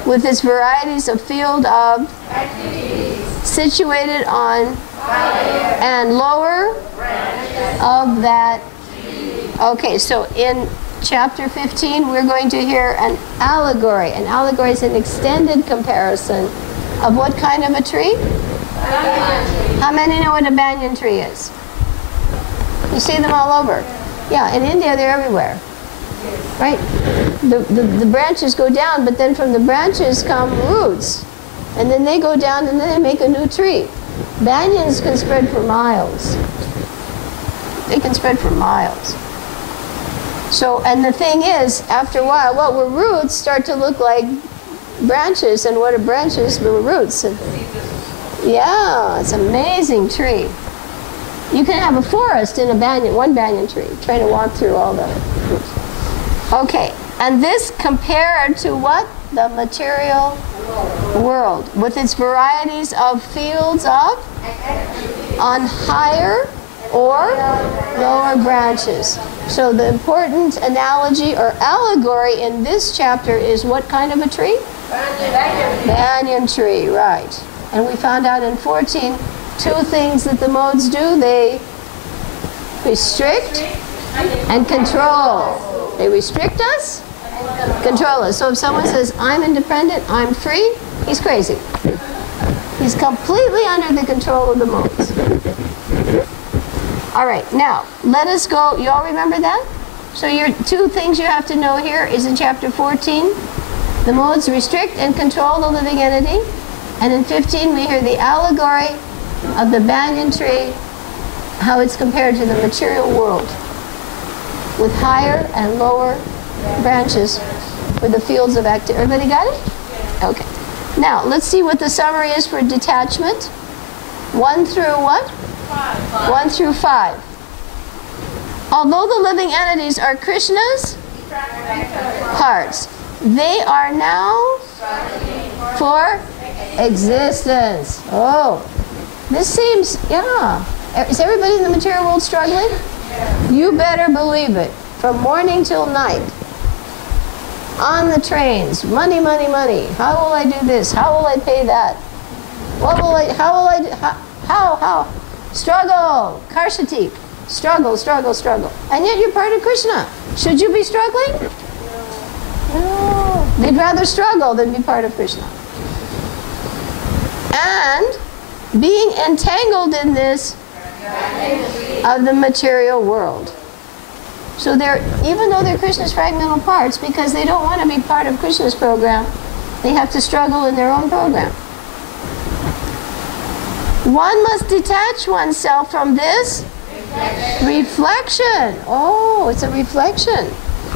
with its varieties of field of situated on and lower of that. Okay, so in chapter 15 we're going to hear an allegory. An allegory is an extended comparison of what kind of a tree? How many know what a banyan tree is? You see them all over. Yeah, in India they're everywhere. Right? The branches go down, but then from the branches come roots. And then they go down and then they make a new tree. Banyans can spread for miles. They can spread for miles. So, and the thing is, after a while, what were roots start to look like branches, and what are branches were roots. And yeah, it's an amazing tree. You can have a forest in one banyan tree. Try to walk through all the roots. Okay, and this compared to what? The material world, with its varieties of fields of on higher or lower branches. So the important analogy or allegory in this chapter is what kind of a tree? Banyan tree, right. And we found out in 14 two things that the modes do. They restrict and control. They restrict us, control us. So if someone says, I'm independent, I'm free, he's crazy. He's completely under the control of the modes. All right, now, let us go. You all remember that? So your two things you have to know here is in chapter 14, the modes restrict and control the living entity. And in 15, we hear the allegory of the banyan tree, how it's compared to the material world, with higher and lower branches for the fields of activity. Everybody got it? Okay. Now, let's see what the summary is for detachment. 1 through what? 1 through 5. Although the living entities are Krishna's parts, they are now for existence. Oh, this seems, yeah. Is everybody in the material world struggling? You better believe it. From morning till night. On the trains. Money, money, money. How will I do this? How will I pay that? What will I, how will I, how? Struggle. Karshatik. Struggle, struggle, struggle. And yet you're part of Krishna. Should you be struggling? No. They'd rather struggle than be part of Krishna. And being entangled in this of the material world. So they're, even though they're Krishna's fragmental parts, because they don't want to be part of Krishna's program, they have to struggle in their own program. One must detach oneself from this reflection. Oh, it's a reflection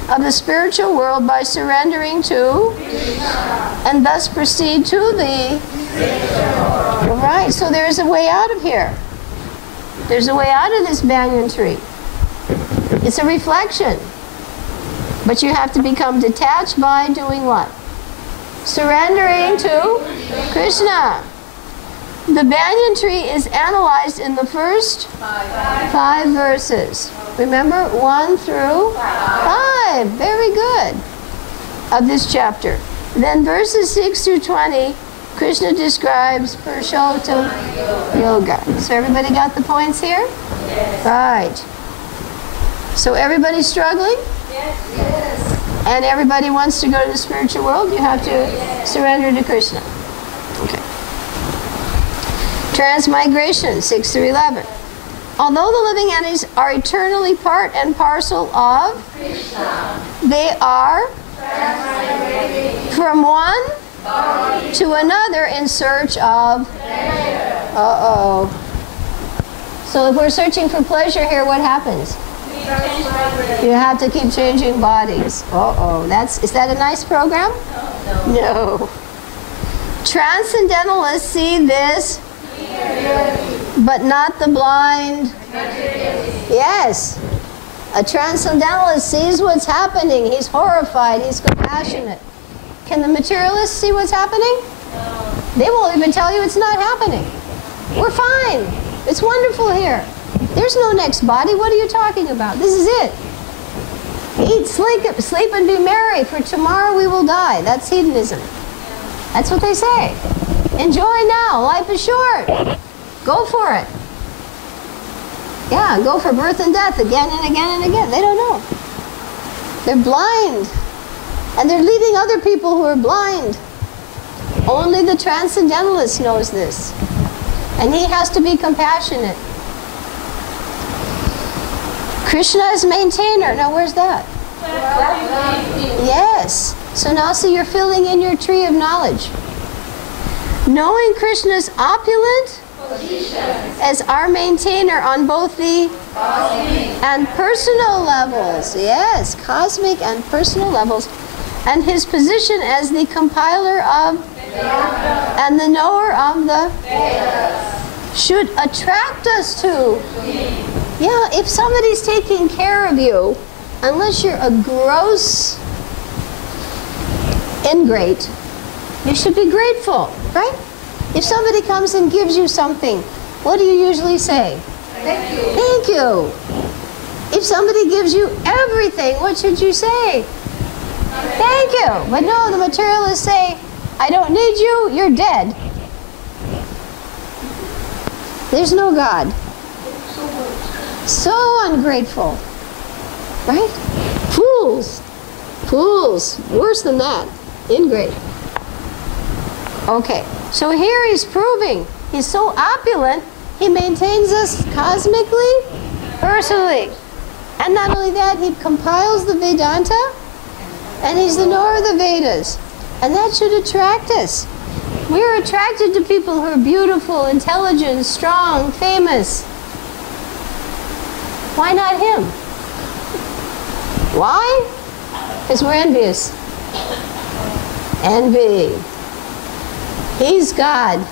of the spiritual world by surrendering to and thus proceed to the. Right, so there's a way out of here. There's a way out of this banyan tree. It's a reflection. But you have to become detached by doing what? Surrendering to Krishna. The banyan tree is analyzed in the first 5 verses. Remember, 1 through 5. Very good. Of this chapter. Then verses 6 through 20, Krishna describes Purushottam Yoga. So everybody got the points here? Yes. Right. So everybody's struggling? Yes. And everybody wants to go to the spiritual world? You have to surrender to Krishna. Okay. Transmigration, 6 through 11. Although the living entities are eternally part and parcel of Krishna, they are from one to another in search of pleasure. Uh-oh. So if we're searching for pleasure here, what happens? You have to keep changing bodies. Uh-oh. Is that a nice program? No. Transcendentalists see this, but not the blind. Yes. A transcendentalist sees what's happening. He's horrified. He's compassionate. Can the materialists see what's happening? They won't even tell you it's not happening. We're fine. It's wonderful here. There's no next body. What are you talking about? This is it. Eat, sleep, and be merry, for tomorrow we will die. That's hedonism. That's what they say. Enjoy now. Life is short. Go for it. Yeah, go for birth and death again and again and again. They don't know. They're blind. And they're leading other people who are blind. Only the transcendentalist knows this. And he has to be compassionate. Krishna is maintainer. Now where's that? Yes. So now see, you're filling in your tree of knowledge. Knowing Krishna's opulent as our maintainer on both the and personal levels. Yes, cosmic and personal levels. And his position as the compiler of and the knower of the should attract us to. Yeah, if somebody's taking care of you, unless you're a gross ingrate, you should be grateful, right? If somebody comes and gives you something, what do you usually say? Thank you. Thank you. If somebody gives you everything, what should you say? Thank you. But no, the materialists say, I don't need you, you're dead. There's no God. So ungrateful. Right? Fools. Fools. Worse than that. Ingrate. Okay. So here he's proving he's so opulent, he maintains us cosmically, personally. And not only that, he compiles the Vedanta, and he's the knower of the Vedas. And that should attract us. We're attracted to people who are beautiful, intelligent, strong, famous. Why not him? Why? Because we're envious. Envy. He's God,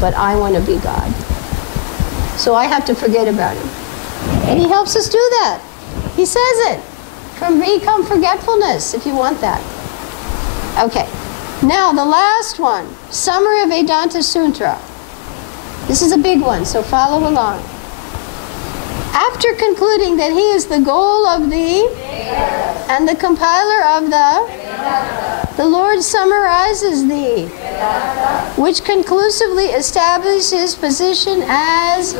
but I want to be God. So I have to forget about him. And he helps us do that. He says it. From me come forgetfulness, if you want that. Okay. Now the last one. Summary of Vedanta Sutra. This is a big one, so follow along. After concluding that he is the goal of the and the compiler of the Lord summarizes the which conclusively establishes his position as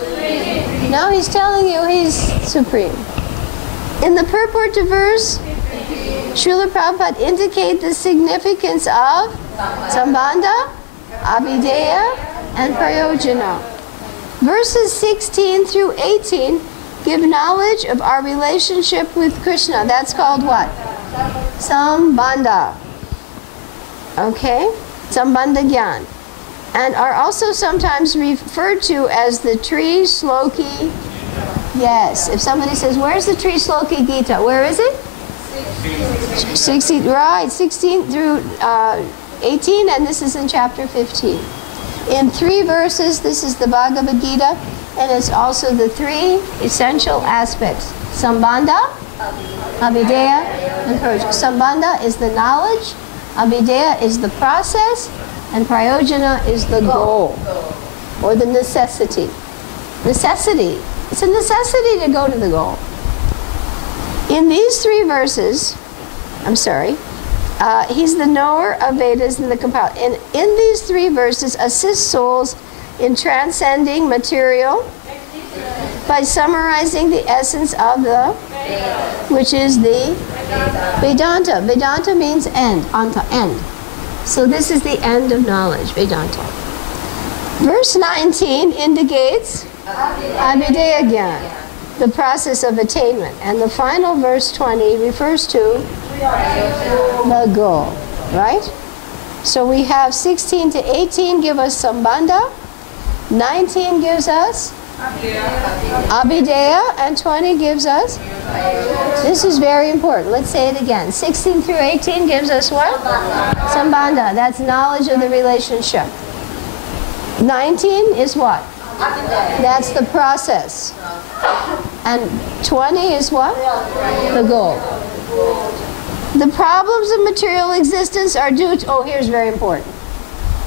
now he's telling you he's supreme. In the purport to verse, Srila Prabhupada indicate the significance of Sambandha, Abhideya, and Prayojana. Verses 16 through 18 give knowledge of our relationship with Krishna. That's called what? Sambandha. Okay? Sambandha Gyan. And are also sometimes referred to as the Tri Sloki. Yes. If somebody says, where's the Tri Sloki Gita? Where is it? 16. Right. 16 through 18, and this is in chapter 15. In 3 verses, this is the Bhagavad Gita, and it's also the 3 essential aspects. Sambandha, Abhideya, and Prayojana. Sambandha is the knowledge, Abhideya is the process, and Prayojana is the goal, or the necessity. Necessity. It's a necessity to go to the goal. In these 3 verses, he's the knower of Vedas and the compiler. And in these 3 verses, assists souls in transcending material by summarizing the essence of the, which is the Vedanta. Vedanta means end, anta, end. So this is the end of knowledge, Vedanta. Verse 19 indicates Abhidheya Gyan, the process of attainment. And the final verse 20 refers to the goal, right? So we have 16 to 18 give us Sambandha, 19 gives us Abhidheya, and 20 gives us, this is very important, let's say it again, 16 through 18 gives us what? Sambandha, that's knowledge of the relationship. 19 is what? That's the process. And 20 is what? The goal. The problems of material existence are due to, oh, here's very important.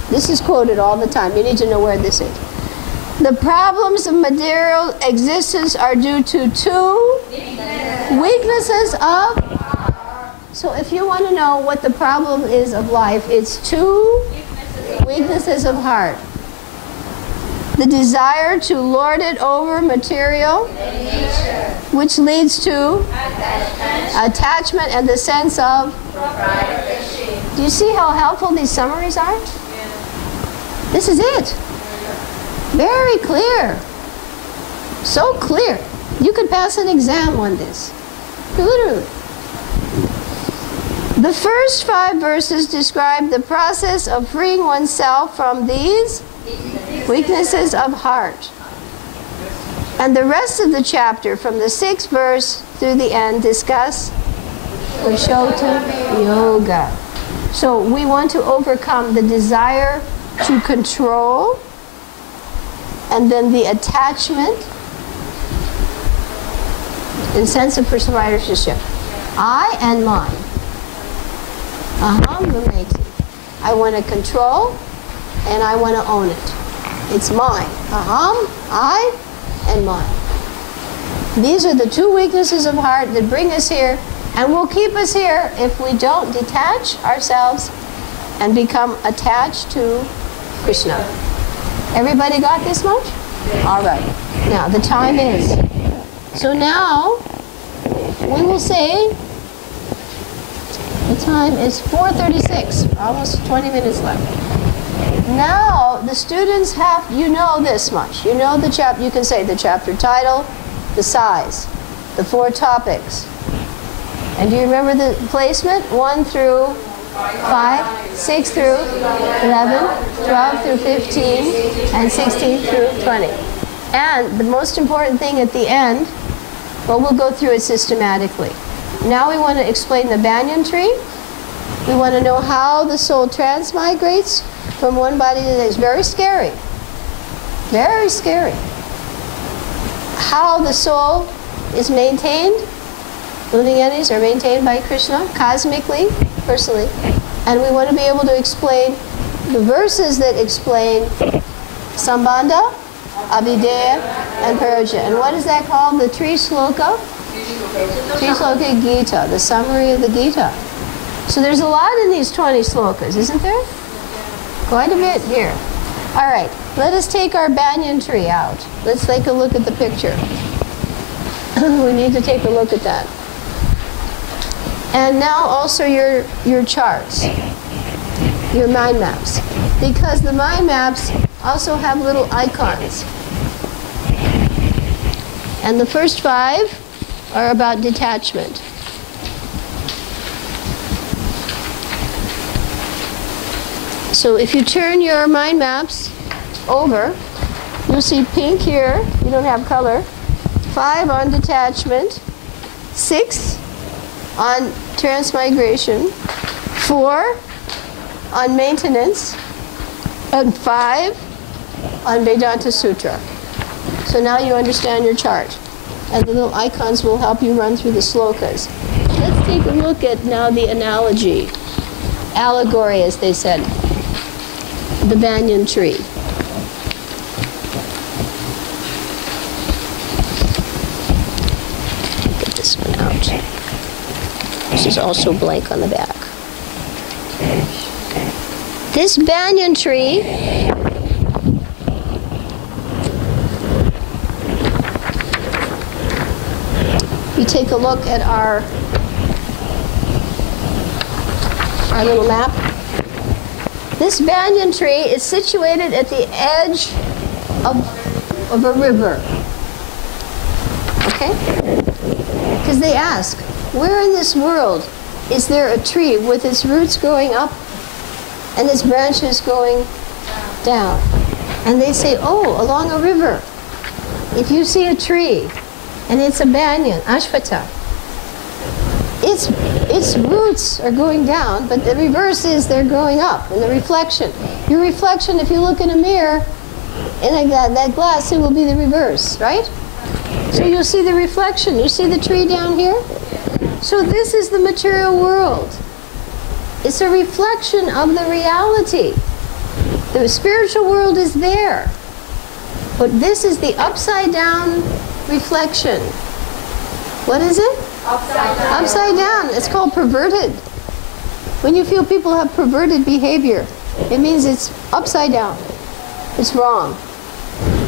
This is quoted all the time. You need to know where this is. The problems of material existence are due to two weaknesses of. So if you want to know what the problem is of life, it's two weaknesses of heart. The desire to lord it over material, which leads to attachment and the sense of. Do you see how helpful these summaries are? This is it. Very clear. So clear. You could pass an exam on this. Literally. The first 5 verses describe the process of freeing oneself from these weaknesses of heart. And the rest of the chapter, from the 6th verse through the end, discuss Vishota Yoga. So we want to overcome the desire to control, and then the attachment and sense of proprietorship. I and mine. Aham vimeti. I want to control, and I want to own it. It's mine. Aham, I, and mine. These are the two weaknesses of heart that bring us here, and will keep us here if we don't detach ourselves and become attached to Krishna. Everybody got this much? All right. Now, the time is. So now, we will say, the time is 4:36, almost 20 minutes left. Now, the students have, you know this much. You know the chapter, you can say the chapter title, the size, the 4 topics. And do you remember the placement? 1 through 5, 6 through 11, 12 through 15, and 16 through 20. And the most important thing at the end, well, we'll go through it systematically. Now we want to explain the banyan tree. We want to know how the soul transmigrates from one body to the next. Very scary. Very scary. How the soul is maintained, Udayanis are maintained by Krishna, cosmically, personally. And we want to be able to explain the verses that explain Sambandha, Abhidheya, and Paraja. And what is that called? The Tri-Sloka? Tri-Sloka Gita, the summary of the Gita. So there's a lot in these 20 slokas, isn't there? Quite a bit here. All right, let us take our banyan tree out. Let's take a look at the picture. We need to take a look at that. And now also your charts, your mind maps. Because the mind maps also have little icons. And the first 5 are about detachment. So if you turn your mind maps over, you'll see pink here. You don't have color. 5 on detachment. 6 on transmigration. 4 on maintenance. And 5 on Vedanta Sutra. So now you understand your chart. And the little icons will help you run through the slokas. Let's take a look at now the analogy. Allegory, as they said. The banyan tree. Get this one out. This is also blank on the back. This banyan tree you take a look at our little map. This banyan tree is situated at the edge of a river. Okay? Because they ask, where in this world is there a tree with its roots going up and its branches going down? And they say, oh, along a river. If you see a tree and it's a banyan, ashwata, its roots are going down, but the reverse is they're going up in the reflection. Your reflection, if you look in a mirror, in that glass, it will be the reverse, right? So you'll see the reflection. You see the tree down here? So this is the material world. It's a reflection of the reality. The spiritual world is there. But this is the upside down reflection. What is it? Upside down. Upside down. It's called perverted. When you feel people have perverted behavior, it means it's upside down. It's wrong.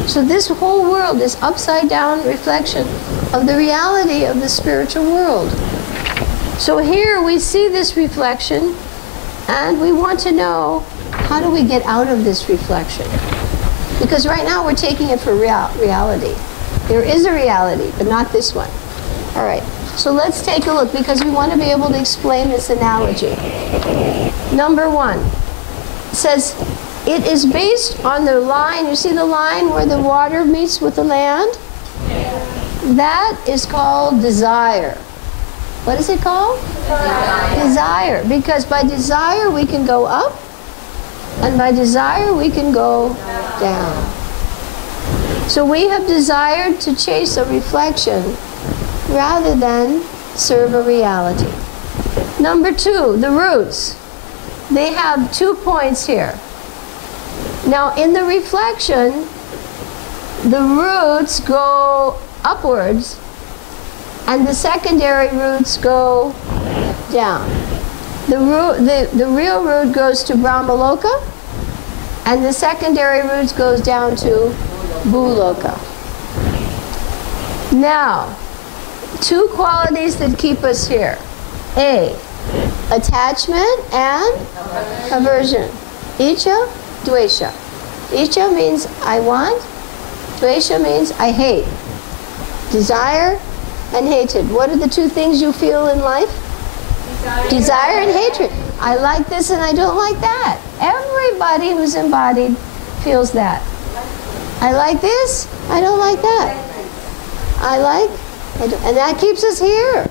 So this whole world is upside down reflection of the reality of the spiritual world. So here we see this reflection, and we want to know, how do we get out of this reflection? Because right now we're taking it for reality. There is a reality, but not this one. All right, so let's take a look, because we want to be able to explain this analogy. Number one, it says, it is based on the line. You see the line where the water meets with the land? That is called desire. What is it called? Desire. Because by desire we can go up, and by desire we can go down. So we have desired to chase a reflection rather than serve a reality. Number two, the roots. They have 2 points here. Now in the reflection, the roots go upwards and the secondary roots go down. The real root goes to Brahmaloka, and the secondary roots goes down to Bhuloka. Now, 2 qualities that keep us here. A, attachment and aversion. Icha, dvesha. Icha means I want, dvesha means I hate. Desire and hatred. What are the 2 things you feel in life? Desire and hatred. I like this and I don't like that. Everybody who's embodied feels that. I like this, I don't like that. I don't, and that keeps us here.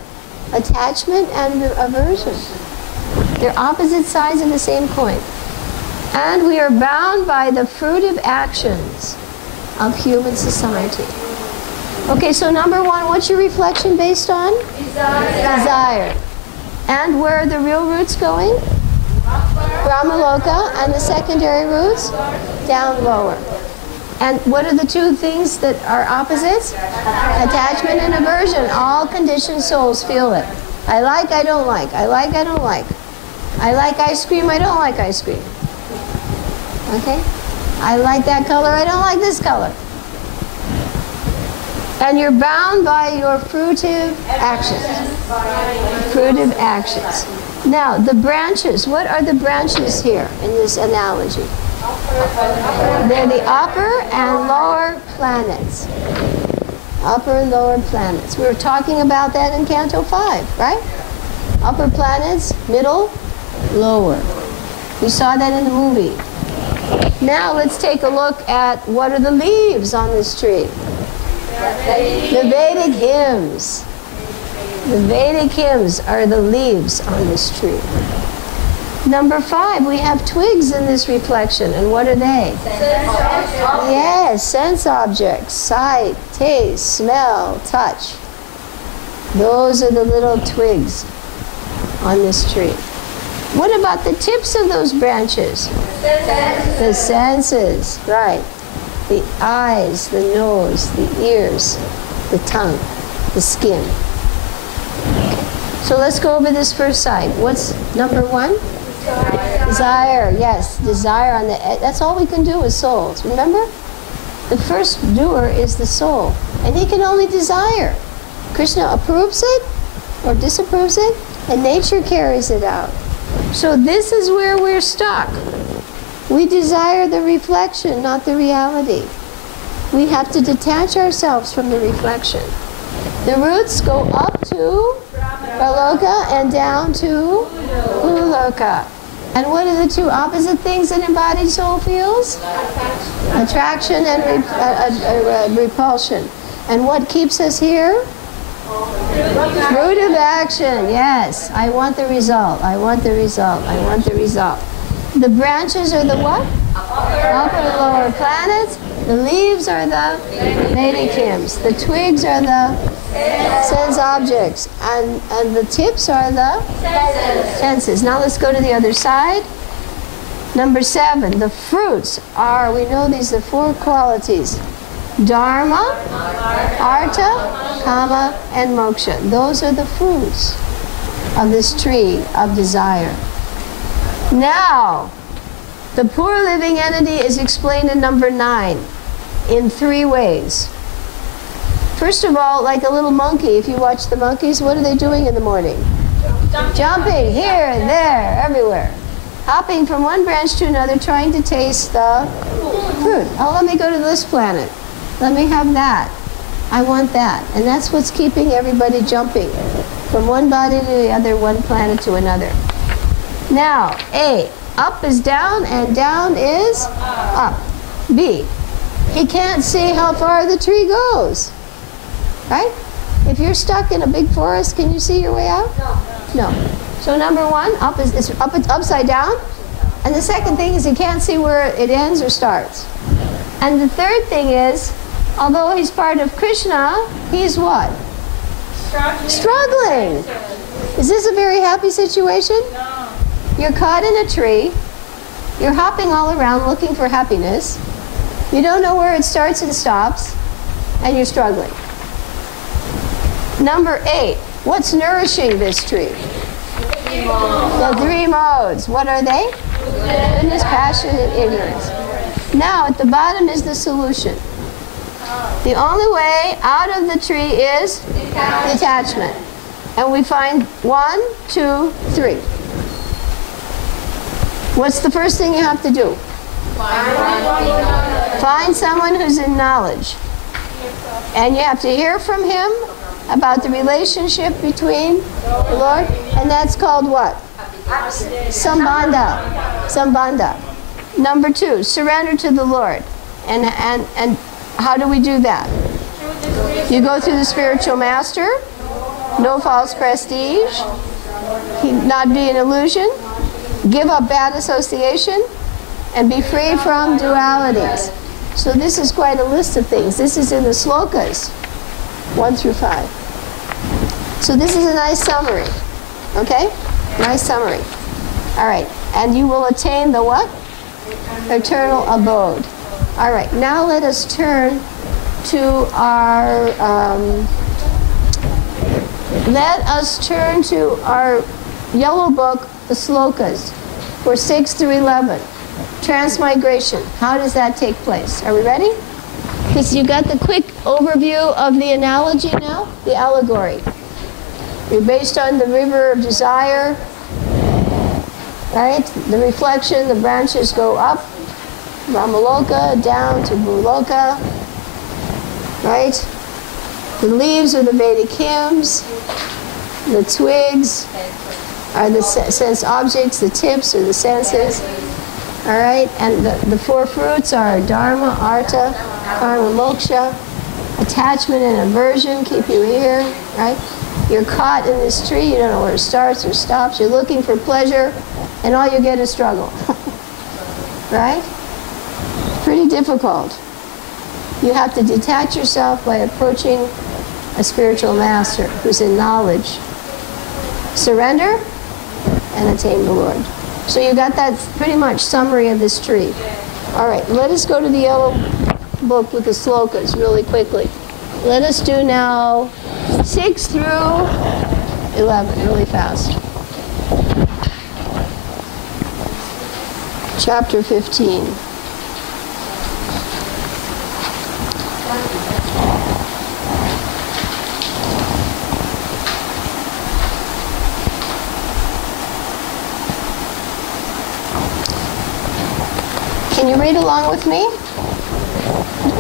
Attachment and aversion. They're opposite sides of the same coin. And we are bound by the fruitive actions of human society. Okay, so number one, what's your reflection based on? Desire. And where are the real roots going? Brahmaloka, and the secondary roots? Down lower. And what are the 2 things that are opposites? Attachment and aversion. All conditioned souls feel it. I like, I don't like. I like, I don't like. I like ice cream, I don't like ice cream. Okay? I like that color, I don't like this color. And you're bound by your fruitive actions. Fruitive actions. Now, the branches. What are the branches here in this analogy? They're the upper and lower planets. Upper and lower planets. We were talking about that in Canto 5, right? Upper planets, middle, lower. We saw that in the movie. Now let's take a look at what are the leaves on this tree. The Vedic hymns. The Vedic hymns are the leaves on this tree. Number 5, we have twigs in this reflection. And what are they? Yes, sense objects. Sight, taste, smell, touch. Those are the little twigs on this tree. What about the tips of those branches? The senses, right. The eyes, the nose, the ears, the tongue, the skin. Okay. So let's go over this first side. What's number 1? Desire, yes, desire on the edge. That's all we can do as souls. Remember? The first doer is the soul, and he can only desire. Krishna approves it or disapproves it, and nature carries it out. So this is where we're stuck. We desire the reflection, not the reality. We have to detach ourselves from the reflection. The roots go up to Brahmaloka and down to Bhululoka. And what are the two opposite things an embodied soul feels? Attraction and repulsion. And what keeps us here? Fruit of action, yes. I want the result. I want the result. I want the result. The branches are the what? Upper and lower planets. The leaves are the Vedikims. The twigs are the sense objects. And the tips are the senses. Now let's go to the other side. Number 7, the fruits are, we know these are 4 qualities. Dharma, Artha, Kama, and Moksha. Those are the fruits of this tree of desire. Now, the poor living entity is explained in number 9 in 3 ways. First of all, like a little monkey, if you watch the monkeys, what are they doing in the morning? Jumping here and there, everywhere. Hopping from one branch to another, trying to taste the fruit. Oh, let me go to this planet. Let me have that. I want that. And that's what's keeping everybody jumping from one body to the other, one planet to another. Now, A, up is down and down is up. B, he can't see how far the tree goes. Right? If you're stuck in a big forest, can you see your way out? No. So number 1, up is upside down. And the second thing is he can't see where it ends or starts. And the third thing is, although he's part of Krishna, he's what? Struggling. Is this a very happy situation? No. You're caught in a tree. You're hopping all around looking for happiness. You don't know where it starts and stops. And you're struggling. Number 8, what's nourishing this tree? The 3 modes. What are they? Goodness, passion, and ignorance. Now, at the bottom is the solution. The only way out of the tree is detachment. And we find 1, 2, 3. What's the first thing you have to do? Find someone who's in knowledge. And you have to hear from him about the relationship between the Lord. And that's called what? Sambandha. Sambandha. Number 2, surrender to the Lord. And how do we do that? You go through the spiritual master, no false prestige, not be an illusion, give up bad association, and be free from dualities. So this is quite a list of things. This is in the slokas, 1 through 5. So this is a nice summary. Okay? Nice summary. All right. And you will attain the what? Eternal abode. All right, now let us turn to our yellow book, the slokas, for 6 through 11. Transmigration. How does that take place? Are we ready? Because you got the quick overview of the analogy now, the allegory. You're based on the river of desire, right? The reflection, the branches go up. Brahmaloka, down to Bhululoka, right? The leaves are the Vedic hymns, the twigs are the sense objects, the tips are the senses, all right? And the 4 fruits are Dharma, Artha, Karma, Moksha. Attachment and aversion keep you here, right? You're caught in this tree, you don't know where it starts or stops, you're looking for pleasure, and all you get is struggle, right? Pretty difficult. You have to detach yourself by approaching a spiritual master who's in knowledge. Surrender and attain the Lord. So you got that pretty much summary of this tree. All right, let us go to the yellow book with the slokas really quickly. Let us do now 6 through 11 really fast. Chapter 15. Can you read along with me?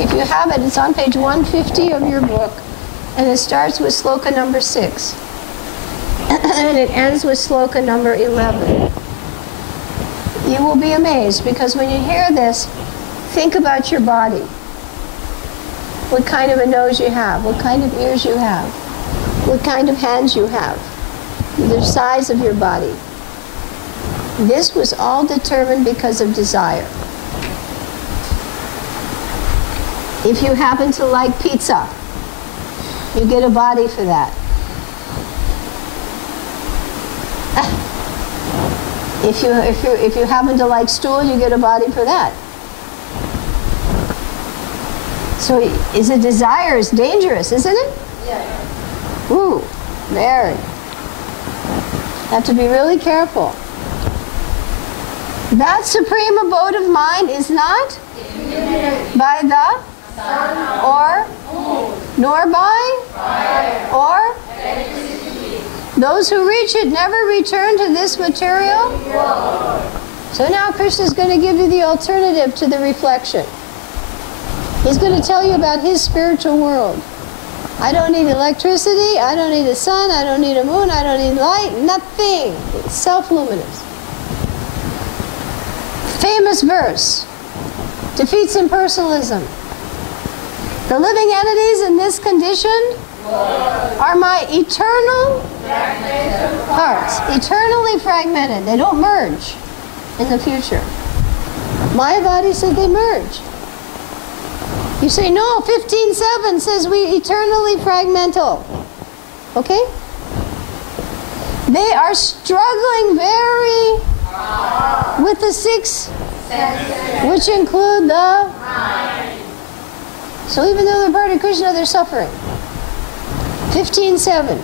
If you have it, it's on page 150 of your book, and it starts with sloka number 6. And it ends with sloka number 11. You will be amazed, because when you hear this, think about your body. What kind of a nose you have, what kind of ears you have, what kind of hands you have, the size of your body. This was all determined because of desire. If you happen to like pizza, you get a body for that. If you happen to like stool, you get a body for that. So is a desire is dangerous, isn't it? Yeah. Ooh, very. Have to be really careful. That supreme abode of mind is not by the sun or moon, nor by fire or electricity. Those who reach it never return to this material world. So now Krishna is going to give you the alternative to the reflection. He's going to tell you about his spiritual world. I don't need electricity, I don't need a sun, I don't need a moon, I don't need light, nothing. It's self-luminous. Famous verse defeats impersonalism. The living entities in this condition are my eternal parts, eternally fragmented. They don't merge in the future. Mayavadi said they merge. You say, no, 15.7 says we eternally fragmental. Okay? They are struggling very with the 6 senses, which include the mind. So even though they're part of Krishna, they're suffering. 15.7.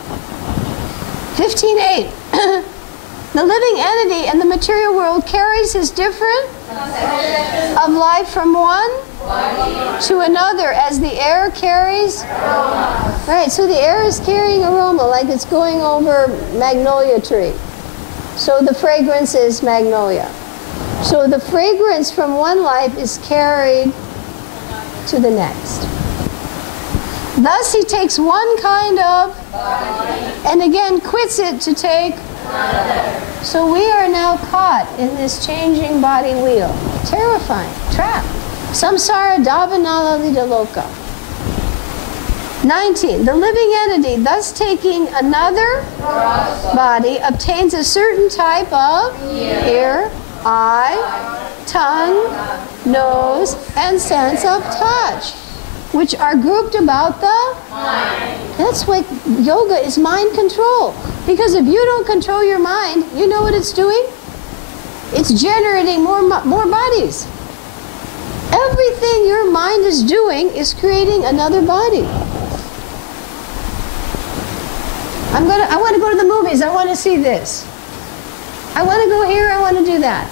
15.8. The living entity in the material world carries his different of life from one to another as the air carries aroma. Right, so the air is carrying aroma like it's going over magnolia tree. So the fragrance is magnolia. So the fragrance from one life is carried to the next. Thus he takes one kind of and again quits it to take another. So we are now caught in this changing body wheel. Terrifying, trapped. Samsara davanala lidaloka. 19. The living entity, thus taking another body, obtains a certain type of ear, eye, tongue, nose, and sense of touch, which are grouped about the mind. That's why yoga is mind control. Because if you don't control your mind, you know what it's doing? It's generating more bodies. Everything your mind is doing is creating another body. I want to go to the movies. I want to see this. I want to go here. I want to do that.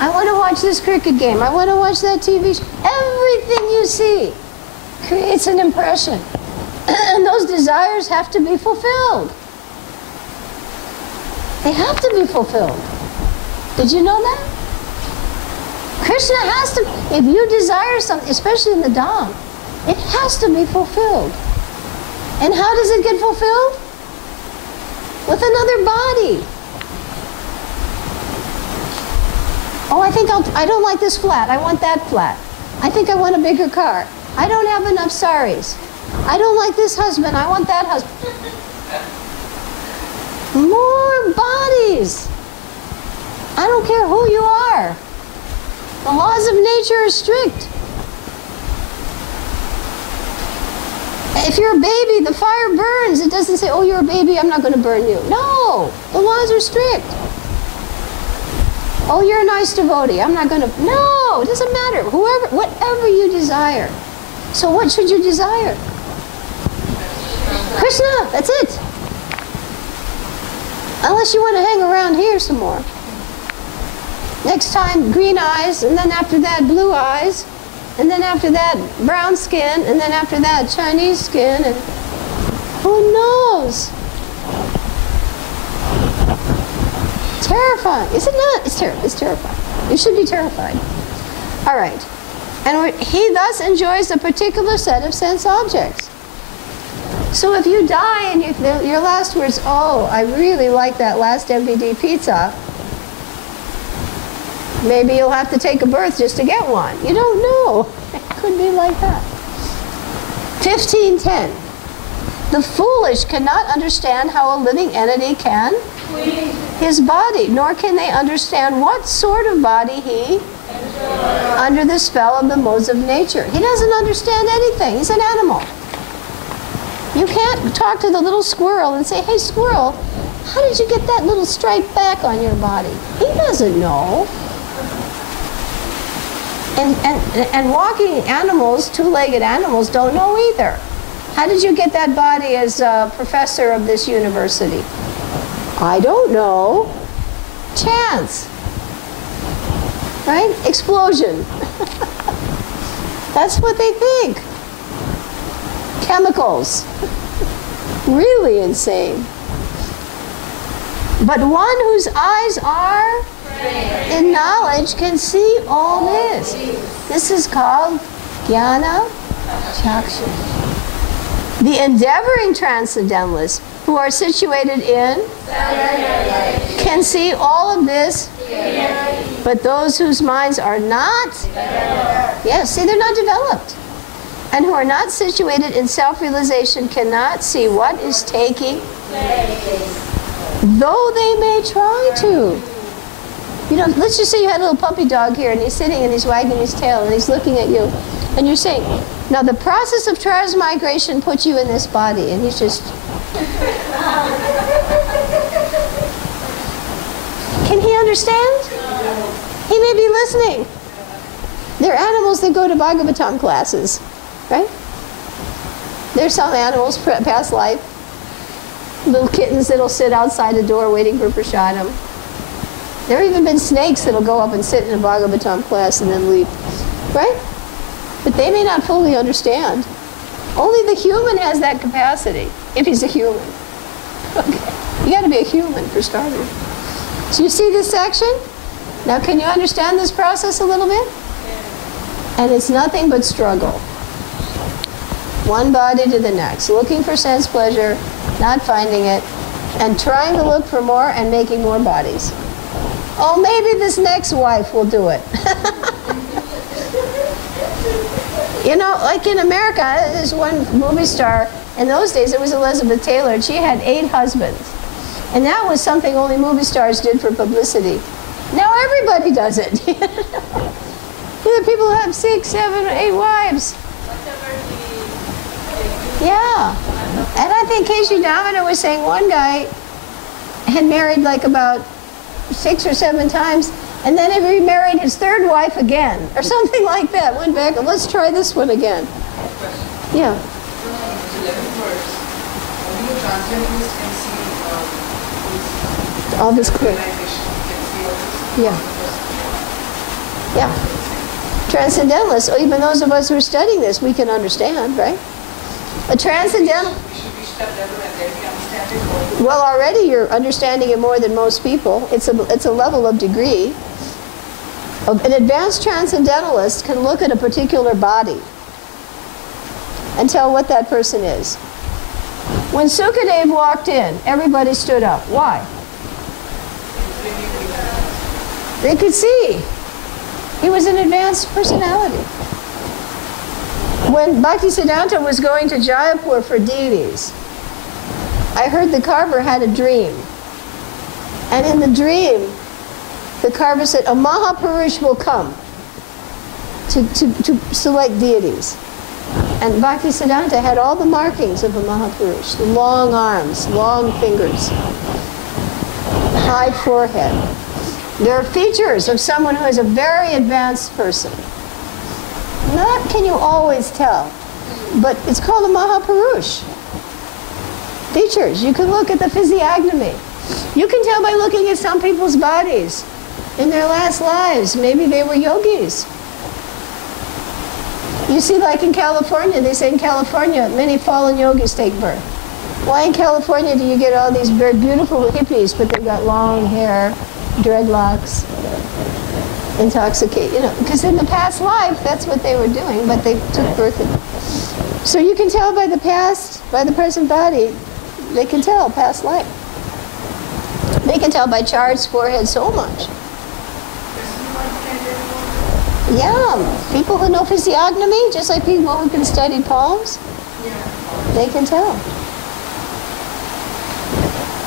I want to watch this cricket game. I want to watch that TV show. Everything you see creates an impression. And those desires have to be fulfilled. They have to be fulfilled. Did you know that? Krishna has to, if you desire something, especially in the Dham, it has to be fulfilled. And how does it get fulfilled? With another body. Oh, I don't like this flat. I want that flat. I think I want a bigger car. I don't have enough saris. I don't like this husband. I want that husband. More bodies. I don't care who you are. The laws of nature are strict. If you're a baby, the fire burns. It doesn't say, oh, you're a baby, I'm not going to burn you. No, the laws are strict. Oh, you're a nice devotee, I'm not going to... No, it doesn't matter. Whatever you desire. So what should you desire? Krishna, that's it. Unless you want to hang around here some more. Next time, green eyes, and then after that, blue eyes, and then after that, brown skin, and then after that, Chinese skin, and who knows? Terrifying. Is it not? It's terrifying. You should be terrified. All right. And he thus enjoys a particular set of sense objects. So if you die and your last words, oh, I really like that last MVD pizza, maybe you'll have to take a birth just to get one. You don't know. It could be like that. 1510. The foolish cannot understand how a living entity can his body, nor can they understand what sort of body he under the spell of the modes of nature. He doesn't understand anything. He's an animal. You can't talk to the little squirrel and say, hey, squirrel, how did you get that little striped back on your body? He doesn't know. And walking animals, two-legged animals, don't know either. How did you get that body as a professor of this university? I don't know. Chance. Right? Explosion. That's what they think. Chemicals. Really insane. But one whose eyes are in knowledge can see all this. This is called jnana chakshu. The endeavoring transcendentalists who are situated in can see all of this, but those whose minds are not, yes, see, they're not developed, and who are not situated in self-realization cannot see what is taking place, though they may try to. You know, let's just say you had a little puppy dog here, and he's sitting and he's wagging his tail, and he's looking at you, and you're saying, now the process of transmigration put you in this body, and he's just... Can he understand? He may be listening. There are animals that go to Bhagavatam classes, right? There's some animals, past life, little kittens that'll sit outside the door waiting for prasadam. There have even been snakes that'll go up and sit in a Bhagavatam class and then leave, right? But they may not fully understand. Only the human has that capacity, if he's a human. Okay. You got to be a human for starters. So you see this section? Now can you understand this process a little bit? And it's nothing but struggle. One body to the next, looking for sense pleasure, not finding it, and trying to look for more and making more bodies. Oh, maybe this next wife will do it. You know, like in America, there's one movie star, in those days it was Elizabeth Taylor, and she had 8 husbands. And that was something only movie stars did for publicity. Now everybody does it. You know, people have 6, 7, 8 wives. Yeah. And I think Casey Domino was saying one guy had married like about 6 or 7 times, and then he remarried his 3rd wife again, or something like that. Went back and let's try this one again. Yeah. All this clear. Yeah. Yeah. Transcendentalists, even those of us who are studying this, we can understand, right? A transcendental. Well, already you're understanding it more than most people. It's a level of degree. An advanced transcendentalist can look at a particular body and tell what that person is. When Sukadev walked in, everybody stood up. Why? They could see. He was an advanced personality. When Bhaktisiddhanta was going to Jaipur for deities, I heard the carver had a dream. And in the dream, the carver said, a Mahapurush will come to select deities. And Bhaktisiddhanta had all the markings of a Mahapurush, the long arms, long fingers, high forehead. There are features of someone who is a very advanced person. Not can you always tell, but it's called a Mahapurush. Features. You can look at the physiognomy. You can tell by looking at some people's bodies in their last lives. Maybe they were yogis. You see, like in California, they say in California, many fallen yogis take birth. Why in California do you get all these very beautiful hippies, but they've got long hair, dreadlocks? Intoxicate, because in the past life, that's what they were doing, but they took birth in. So you can tell by the past, by the present body, they can tell past life. They can tell by charts, forehead, so much. Yeah, people who know physiognomy, just like people who can study palms, they can tell.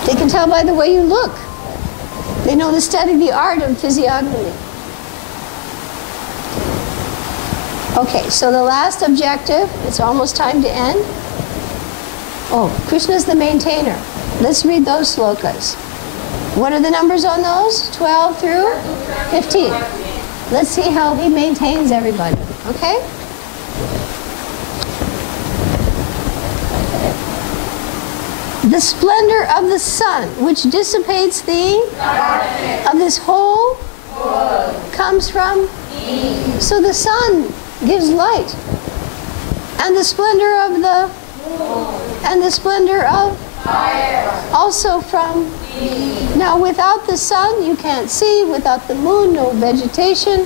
They can tell by the way you look. They know to study the art of physiognomy. Okay, so the last objective, it's almost time to end. Oh, Krishna is the maintainer. Let's read those slokas. What are the numbers on those? 12 through 15. Let's see how he maintains everybody, okay? The splendor of the sun, which dissipates the darkness of this whole world, comes from me. So the sun gives light, and the splendor of the moon, and the splendor of fire, also from me. Now without the sun you can't see, without the moon no vegetation,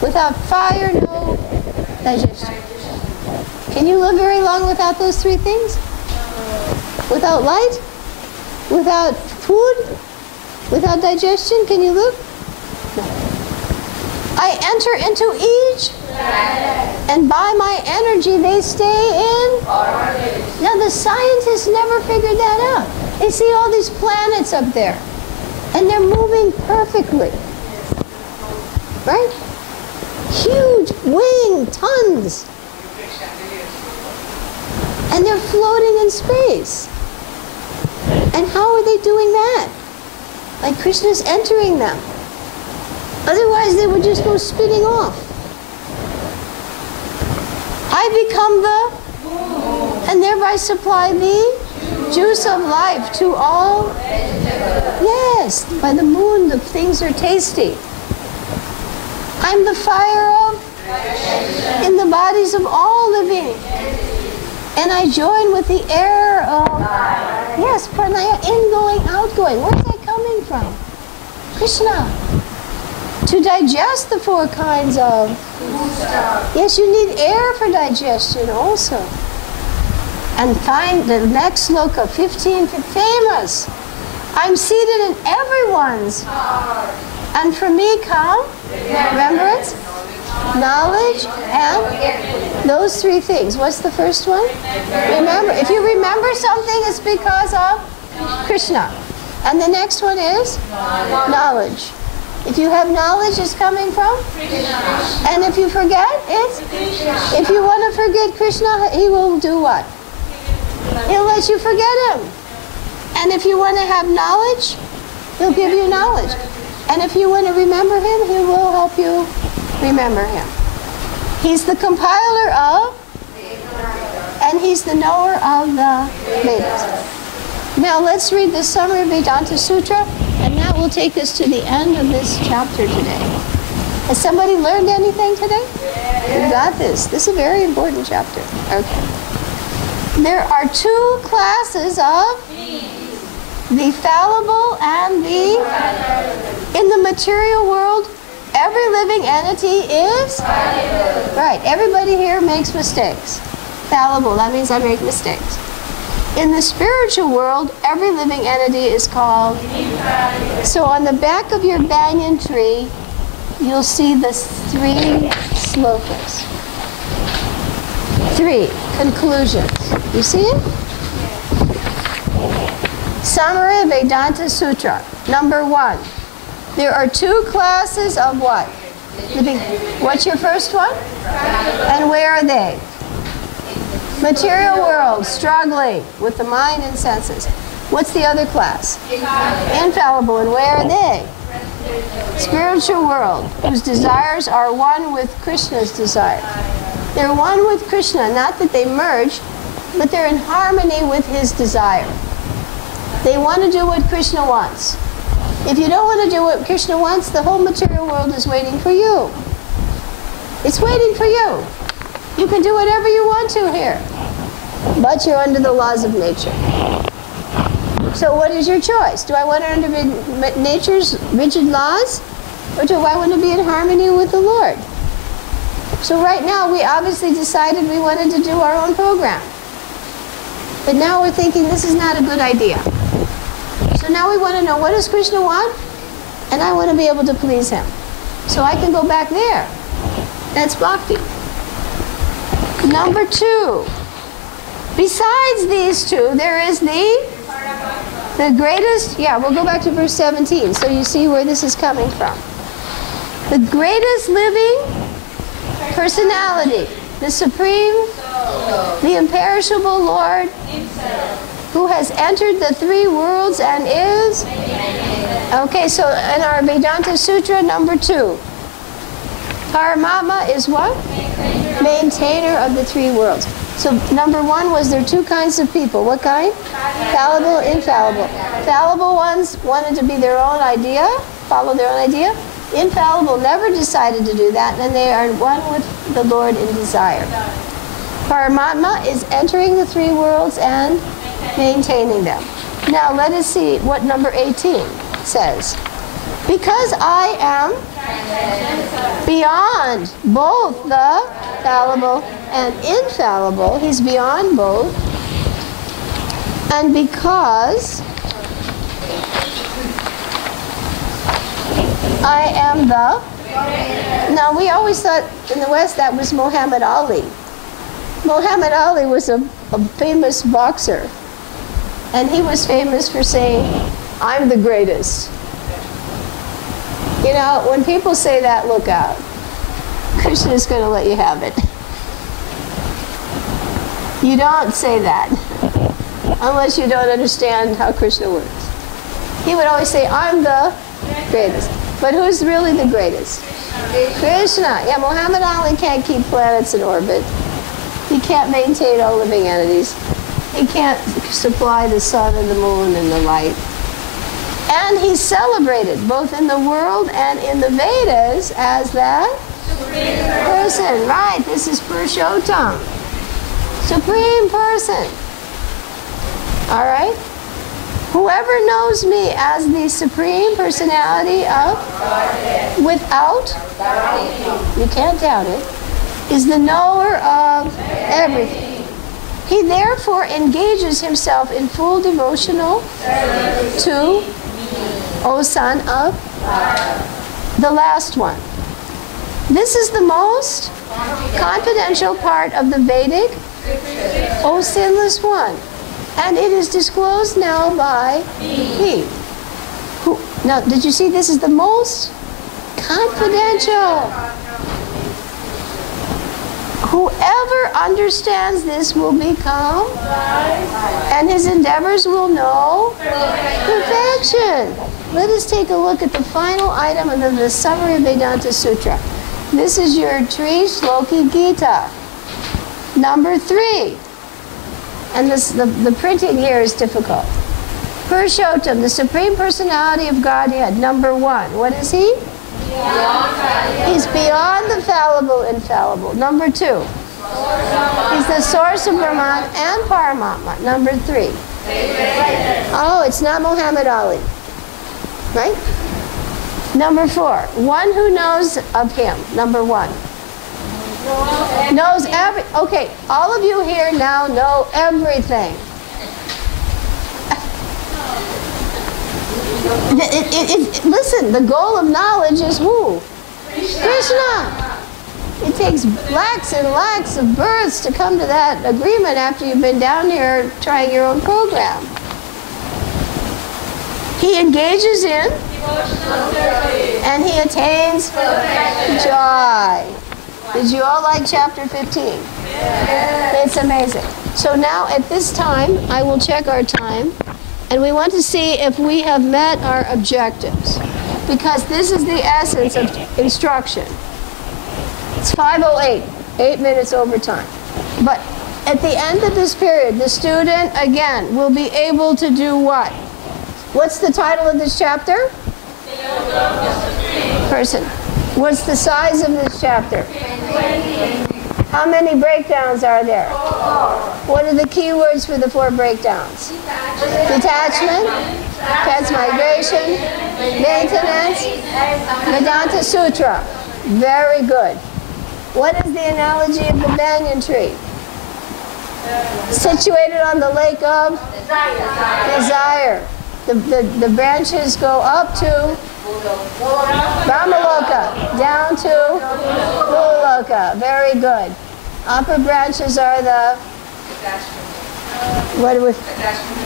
without fire no digestion. Can you live very long without those three things? Without light? Without food? Without digestion? Can you live? No. I enter into each, and by my energy they stay in. Now the scientists never figured that out. They see all these planets up there, and they're moving perfectly. Right? Huge wing, tons. And they're floating in space. And how are they doing that? Like Krishna's entering them. Otherwise they would just go spinning off. I become the, and thereby supply the juice of life to all. Yes, by the moon the things are tasty. I'm the fire of, in the bodies of all living. And I join with the air of, yes, pranaya, ingoing, outgoing. Where's that coming from? Krishna. To digest the four kinds of, yes, you need air for digestion also. And find the next sloka, 15, famous. I'm seated in everyone's heart. And from me come remembrance, knowledge, and those three things. What's the first one? Remember. If you remember something, it's because of Krishna. And the next one is knowledge. If you have knowledge, it's coming from Krishna. And if you forget, it's Krishna. If you want to forget Krishna, he will do what? He'll let you forget him. And if you want to have knowledge, he'll give you knowledge. And if you want to remember him, he will help you remember him. He's the compiler of, and he's the knower of the Vedas. Now let's read the summary of Vedanta Sutra, and that will take us to the end of this chapter today. Has somebody learned anything today? You got this. This is a very important chapter. Okay. There are two classes of the fallible and the, in the material world, every living entity is, right, everybody here makes mistakes. Fallible, that means I make mistakes. In the spiritual world, every living entity is called, so on the back of your banyan tree, you'll see the three slokas. Three conclusions. You see it? Summary of Vedanta Sutra. Number 1. There are two classes of what? What's your first one? And where are they? Material world, struggling with the mind and senses. What's the other class? Infallible. And where are they? Spiritual world, whose desires are one with Krishna's desire. They're one with Krishna, not that they merge, but they're in harmony with his desire. They want to do what Krishna wants. If you don't want to do what Krishna wants, the whole material world is waiting for you. It's waiting for you. You can do whatever you want to here, but you're under the laws of nature. So what is your choice? Do I want to under nature's rigid laws, Or two, why wouldn't it be in harmony with the Lord? So right now, we obviously decided we wanted to do our own program. But now we're thinking this is not a good idea. So now we want to know, what does Krishna want? And I want to be able to please him. So I can go back there. That's bhakti. Number 2. Besides these two, there is the greatest, we'll go back to verse 17 so you see where this is coming from. The greatest living personality, the supreme, the imperishable Lord, who has entered the 3 worlds and is? Okay, so in our Vedanta Sutra, number 2. Paramatma is what? Maintainer of the 3 worlds. So number 1 was there 2 kinds of people. What kind? Fallible, infallible. Fallible ones wanted to be their own idea, follow their own idea. Infallible never decided to do that, and they are one with the Lord in desire. Paramatma is entering the 3 worlds and maintaining them. Now let us see what number 18 says. Because I am beyond both the fallible and infallible, he's beyond both, and because I am the... Now we always thought in the West that was Muhammad Ali. Muhammad Ali was a famous boxer, and he was famous for saying, I'm the greatest. You know, when people say that, look out. Krishna is going to let you have it. You don't say that unless you don't understand how Krishna works. He would always say, I'm the greatest. But who's really the greatest? Krishna. Yeah, Muhammad Ali can't keep planets in orbit. He can't maintain all living entities. He can't supply the sun and the moon and the light. And he's celebrated both in the world and in the Vedas as that person. Right, this is Purushottam. Supreme person. All right? Whoever knows me as the supreme personality of, without, you can't doubt it, is the knower of everything. He therefore engages himself in full devotional to, O son of, the last one. This is the most confidential part of the Vedic, O sinless one. And it is disclosed now by me. Now, did you see this is the most confidential? Whoever understands this will become, and his endeavors will know perfection. Let us take a look at the final item of the summary of Vedanta Sutra. This is your Tri-Shloki Gita, number 3. And the printing here is difficult. Purushottam, the Supreme Personality of Godhead, number 1. What is he? He's beyond the fallible, infallible. Number 2. He's the source of Brahman and Paramatma. Number 3. Oh, it's not Muhammad Ali. Right? Number 4. One who knows of him. Number 1. Knows every... Okay, all of you here now know everything. Listen, the goal of knowledge is who? Krishna. It takes lakhs and lakhs of births to come to that agreement after you've been down here trying your own program. He engages in and he attains joy. Did you all like chapter 15? Yes. It's amazing. So now at this time, I will check our time, and we want to see if we have met our objectives, because this is the essence of instruction. It's 5:08, 8 minutes over time. But at the end of this period, the student, again, will be able to do what? What's the title of this chapter? Person. What's the size of this chapter? 20. How many breakdowns are there? 4. What are the key words for the 4 breakdowns? Detachment, Transmigration, maintenance, Vedanta Sutra. Very good. What is the analogy of the banyan tree? Situated on the lake of desire. The branches go up to Brahmaloka, down to Bhuvaloka. Very good. Upper branches are the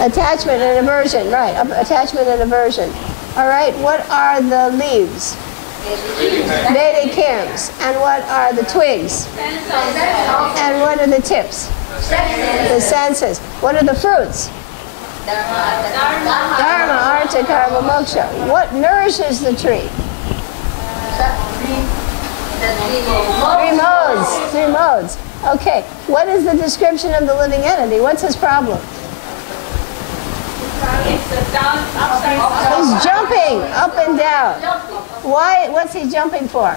attachment and aversion. Right, attachment and aversion. All right, what are the leaves? Vedic And what are the twigs? And what are the tips? The senses. What are the fruits? Dharma, Artha, Karma, Moksha. What nourishes the tree? Three modes. Okay, what is the description of the living entity? What's his problem? He's jumping up and down. Why? What's he jumping for?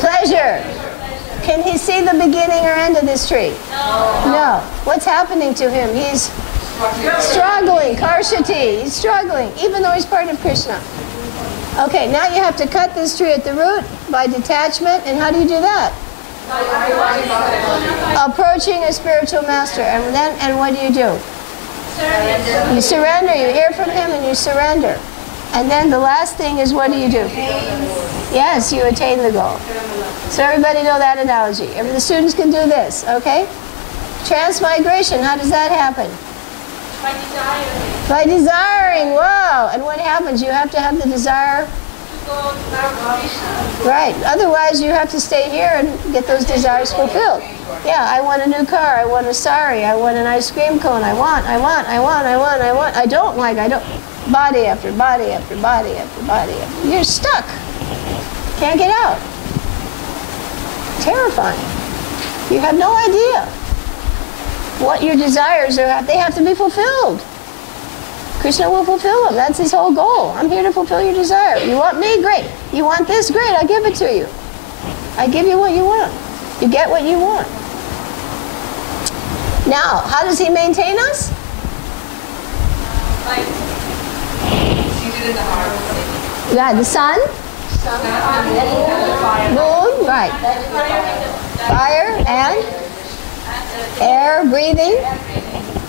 Pleasure. Can he see the beginning or end of this tree? No. What's happening to him? He's struggling. Karshati. He's struggling, even though he's part of Krishna. Okay, now you have to cut this tree at the root by detachment. And how do you do that? Approaching a spiritual master. And what do? You surrender. You hear from him and you surrender. And then the last thing is, what do? Yes, you attain the goal. So everybody know that analogy. The students can do this, okay? Transmigration, how does that happen? By desiring. Wow. And what happens? You have to have the desire. Right. Otherwise, you have to stay here and get those desires fulfilled. Yeah, I want a new car. I want a sari. I want an ice cream cone. I want. I don't. Body after body after body after body after. You're stuck. Can't get out. Terrifying. You have no idea what your desires are. They have to be fulfilled. Krishna will fulfill them. That's his whole goal. I'm here to fulfill your desire. You want me? Great. You want this? Great. I give it to you. I give you what you want. You get what you want. Now, how does he maintain us? Yeah, the sun, moon, right. Fire and air, breathing,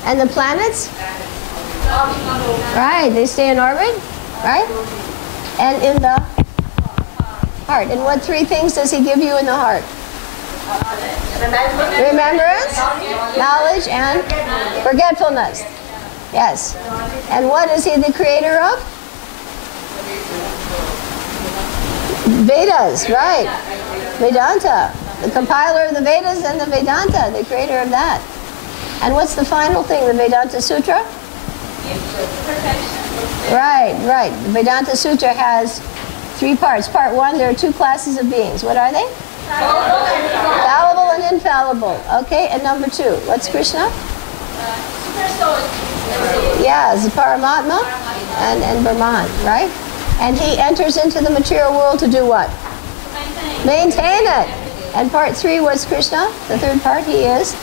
and the planets. Right, they stay in orbit, right? And in the heart. And what three things does he give you in the heart? Remembrance, knowledge, and forgetfulness. Yes. And what is he the creator of? Vedas, right. Vedanta. The compiler of the Vedas and the Vedanta, the creator of that. And what's the final thing, the Vedanta Sutra? Right. The Vedanta Sutra has 3 parts. Part 1, there are 2 classes of beings. What are they? Fallible and infallible. Okay, and number 2, what's Krishna? Yeah, the Paramatma and Brahman, right? And he enters into the material world to do what? Maintain it. And part 3 was Krishna. The third part, he is?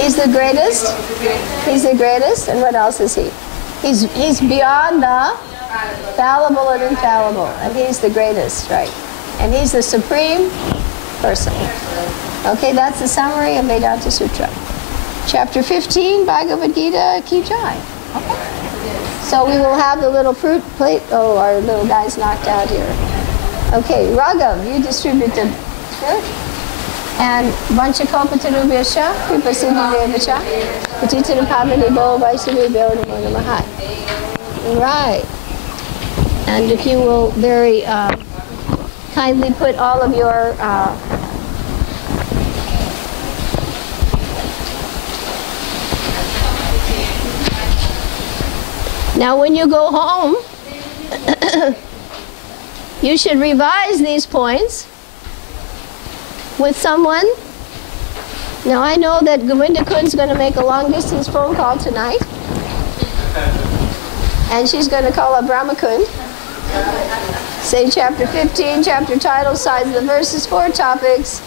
He's the greatest. He's the greatest. And what else is he? He's beyond the fallible and infallible. And he's the greatest, right? And he's the supreme person. Okay, that's the summary of Vedanta Sutra. Chapter 15, Bhagavad Gita, Ki Jai. Okay. So we will have the little fruit plate. Oh, our little guy's knocked out here. Okay, Raghav, you distribute the fruit. And Vanchakopatarubhyascha, Kripasiddhidevacha, Patitana Pavani Bo Vaisavibhyo Namo Namaha. Right. And if you will very kindly put all of your now when you go home, you should revise these points with someone. Now I know that Govinda Kun's going to make a long distance phone call tonight. And she's going to call up Brahma Kund. Say chapter 15, chapter title, size of the verses, 4 topics.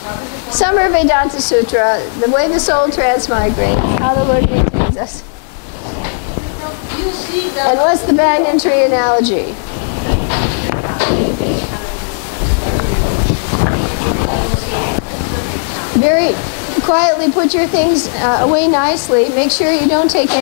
Summary Vedanta Sutra, the way the soul transmigrates, how the Lord maintains us. And what's the banyan tree analogy? Very quietly put your things away nicely. Make sure you don't take